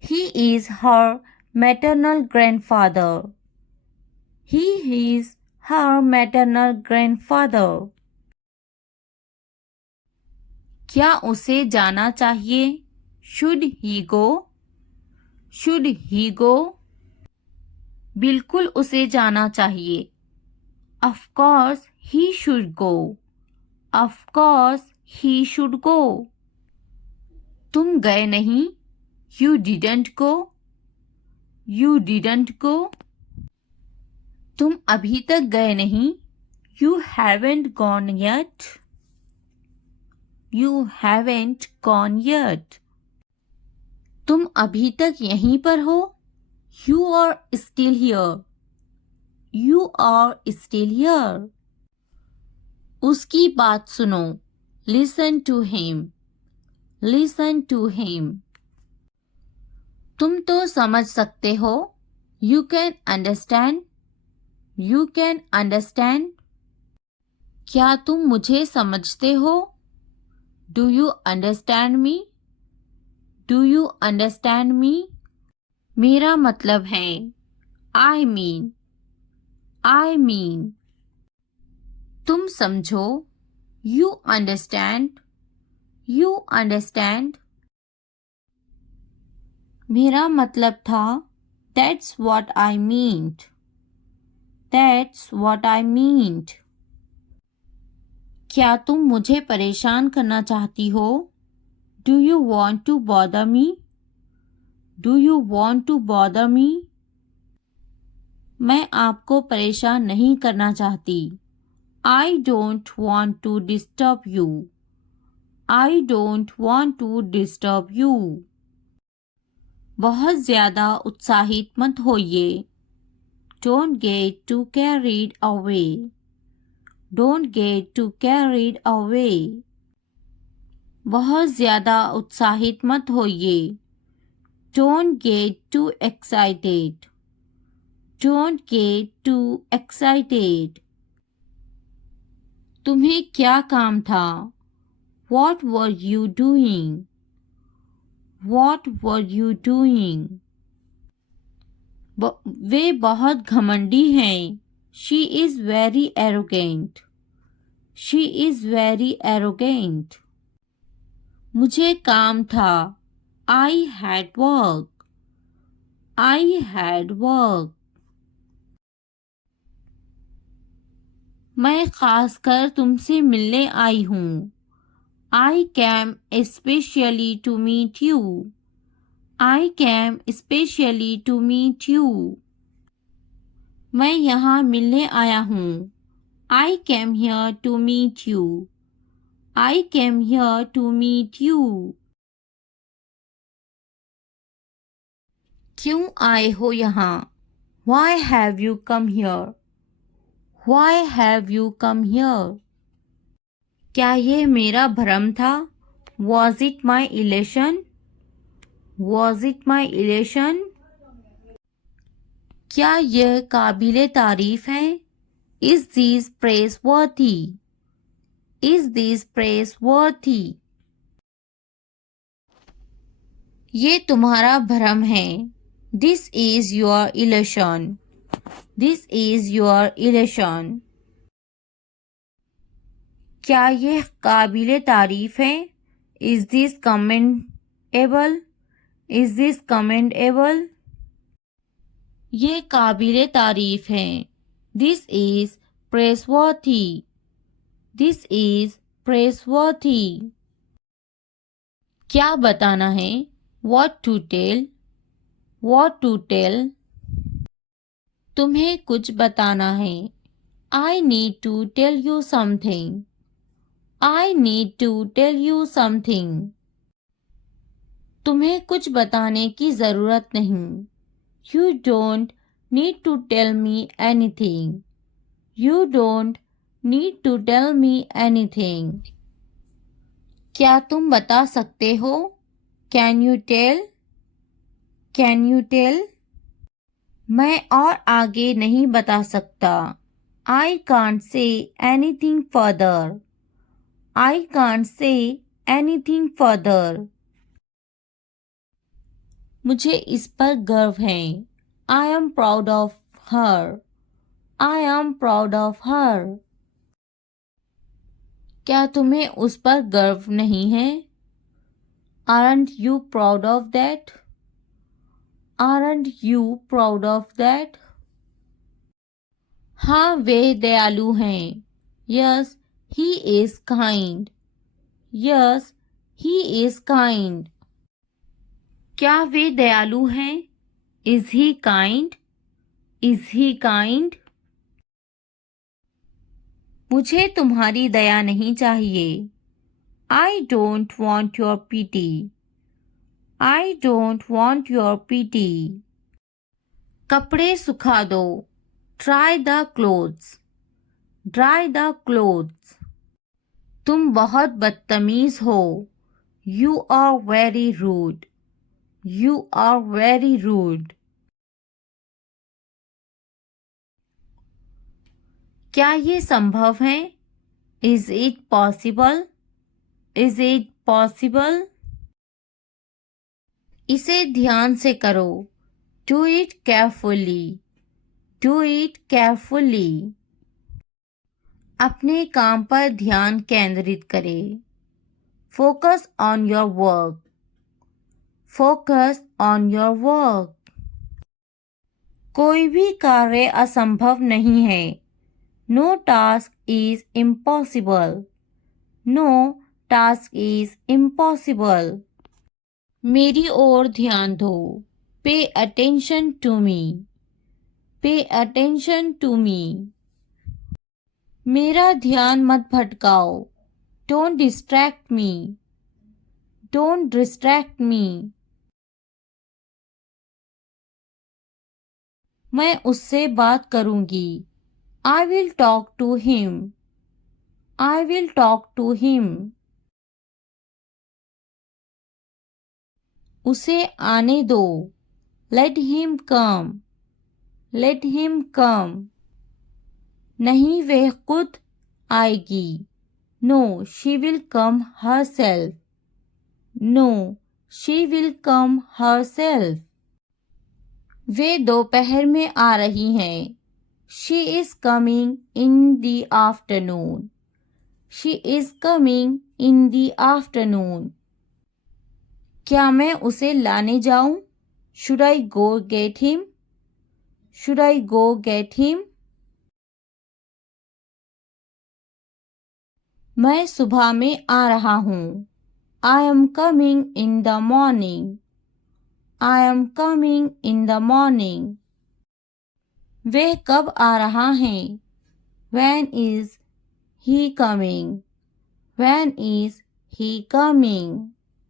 He is her maternal grandfather. He is her maternal grandfather. क्या उसे जाना चाहिए? Should he go? Should he go? बिल्कुल उसे जाना चाहिए. Of course he should go. Of course he should go. तुम गए नहीं? You didn't go. You didn't go. तुम अभी तक गए नहीं? You haven't gone yet. You haven't gone yet. तुम अभी तक यहीं पर हो? You are still here. You are still here. उसकी बात सुनो. Listen to him. Listen to him. तुम तो समझ सकते हो. You can understand. You can understand. क्या तुम मुझे समझते हो? Do you understand me? Do you understand me? मेरा मतलब है. I mean. I mean. तुम समझो. You understand. You understand. मेरा मतलब था. That's what I meant. That's what I meant. क्या तुम मुझे परेशान करना चाहती हो? Do you want to bother me? Do you want to bother me? मैं आपको परेशान नहीं करना चाहती. I don't want to disturb you. I don't want to disturb you. बहुत ज़्यादा उत्साहित मत होइए. Don't get too carried away. Don't get too carried away. बहुत ज़्यादा उत्साहित मत होइए. Don't get too excited. Don't get too excited. तुम्हें क्या काम था? What were you doing? What were you doing? वे बहुत घमंडी हैं. She is very arrogant. She is very arrogant. मुझे काम था. I had work. I had work. मैं खासकर तुमसे मिलने आई हूँ. I came especially to meet you. I came especially to meet you. मैं यहाँ मिलने आया हूँ. I came here to meet you. I came here to meet you. क्यों आए हो यहाँ? Why have you come here? Why have you come here? क्या ये मेरा भ्रम था? Was it my illusion? Was it my illusion? क्या यह काबिले तारीफ है? Is this praiseworthy? Is this praiseworthy? ये तुम्हारा भ्रम है. This is your illusion. This is your illusion. क्या यह काबिले तारीफ है? Is this commendable? Is this commendable? ये काबिले तारीफ है. This is praiseworthy. This is praiseworthy. क्या बताना है? What to tell? What to tell? तुम्हें कुछ बताना है. I need to tell you something. I need to tell you something. तुम्हें कुछ बताने की ज़रूरत नहीं. You don't need to tell me anything. You don't need to tell me anything. क्या तुम बता सकते हो? Can you tell? Can you tell? मैं और आगे नहीं बता सकता. I can't say anything further. I can't say anything further. मुझे इस पर गर्व है. I am proud of her. I am proud of her. क्या तुम्हें उस पर गर्व नहीं है? Aren't you proud of that? Aren't you proud of that? हाँ वे दयालु हैं. Yes, he is kind. Yes, he is kind. क्या वे दयालु हैं? Is he kind? Is he kind? मुझे तुम्हारी दया नहीं चाहिए. I don't want your pity. I don't want your pity. कपड़े सुखा दो. Dry the clothes. Dry the clothes. तुम बहुत बदतमीज हो. You are very rude. You are very rude. क्या ये संभव है? Is it possible? Is it possible? इसे ध्यान से करो. Do it carefully. Do it carefully. अपने काम पर ध्यान केंद्रित करें. Focus on your work. Focus on your work. कोई भी कार्य असंभव नहीं है. No task is impossible. No task is impossible. मेरी ओर ध्यान दो. Pay attention to me. Pay attention to me. मेरा ध्यान मत भटकाओ. Don't distract me. Don't distract me. मैं उससे बात करूंगी. I will talk to him. I will talk to him. उसे आने दो. Let him come. Let him come. नहीं वह खुद आएगी. No, she will come herself. No, she will come herself. वे दोपहर में आ रही हैं. She is coming in the afternoon. She is coming in the afternoon. क्या मैं उसे लाने जाऊं? Should I go get him? Should I go get him? मैं सुबह में आ रहा हूँ. I am coming in the morning. I am coming in the morning. वे कब आ रहा है? When is he coming? When is he coming?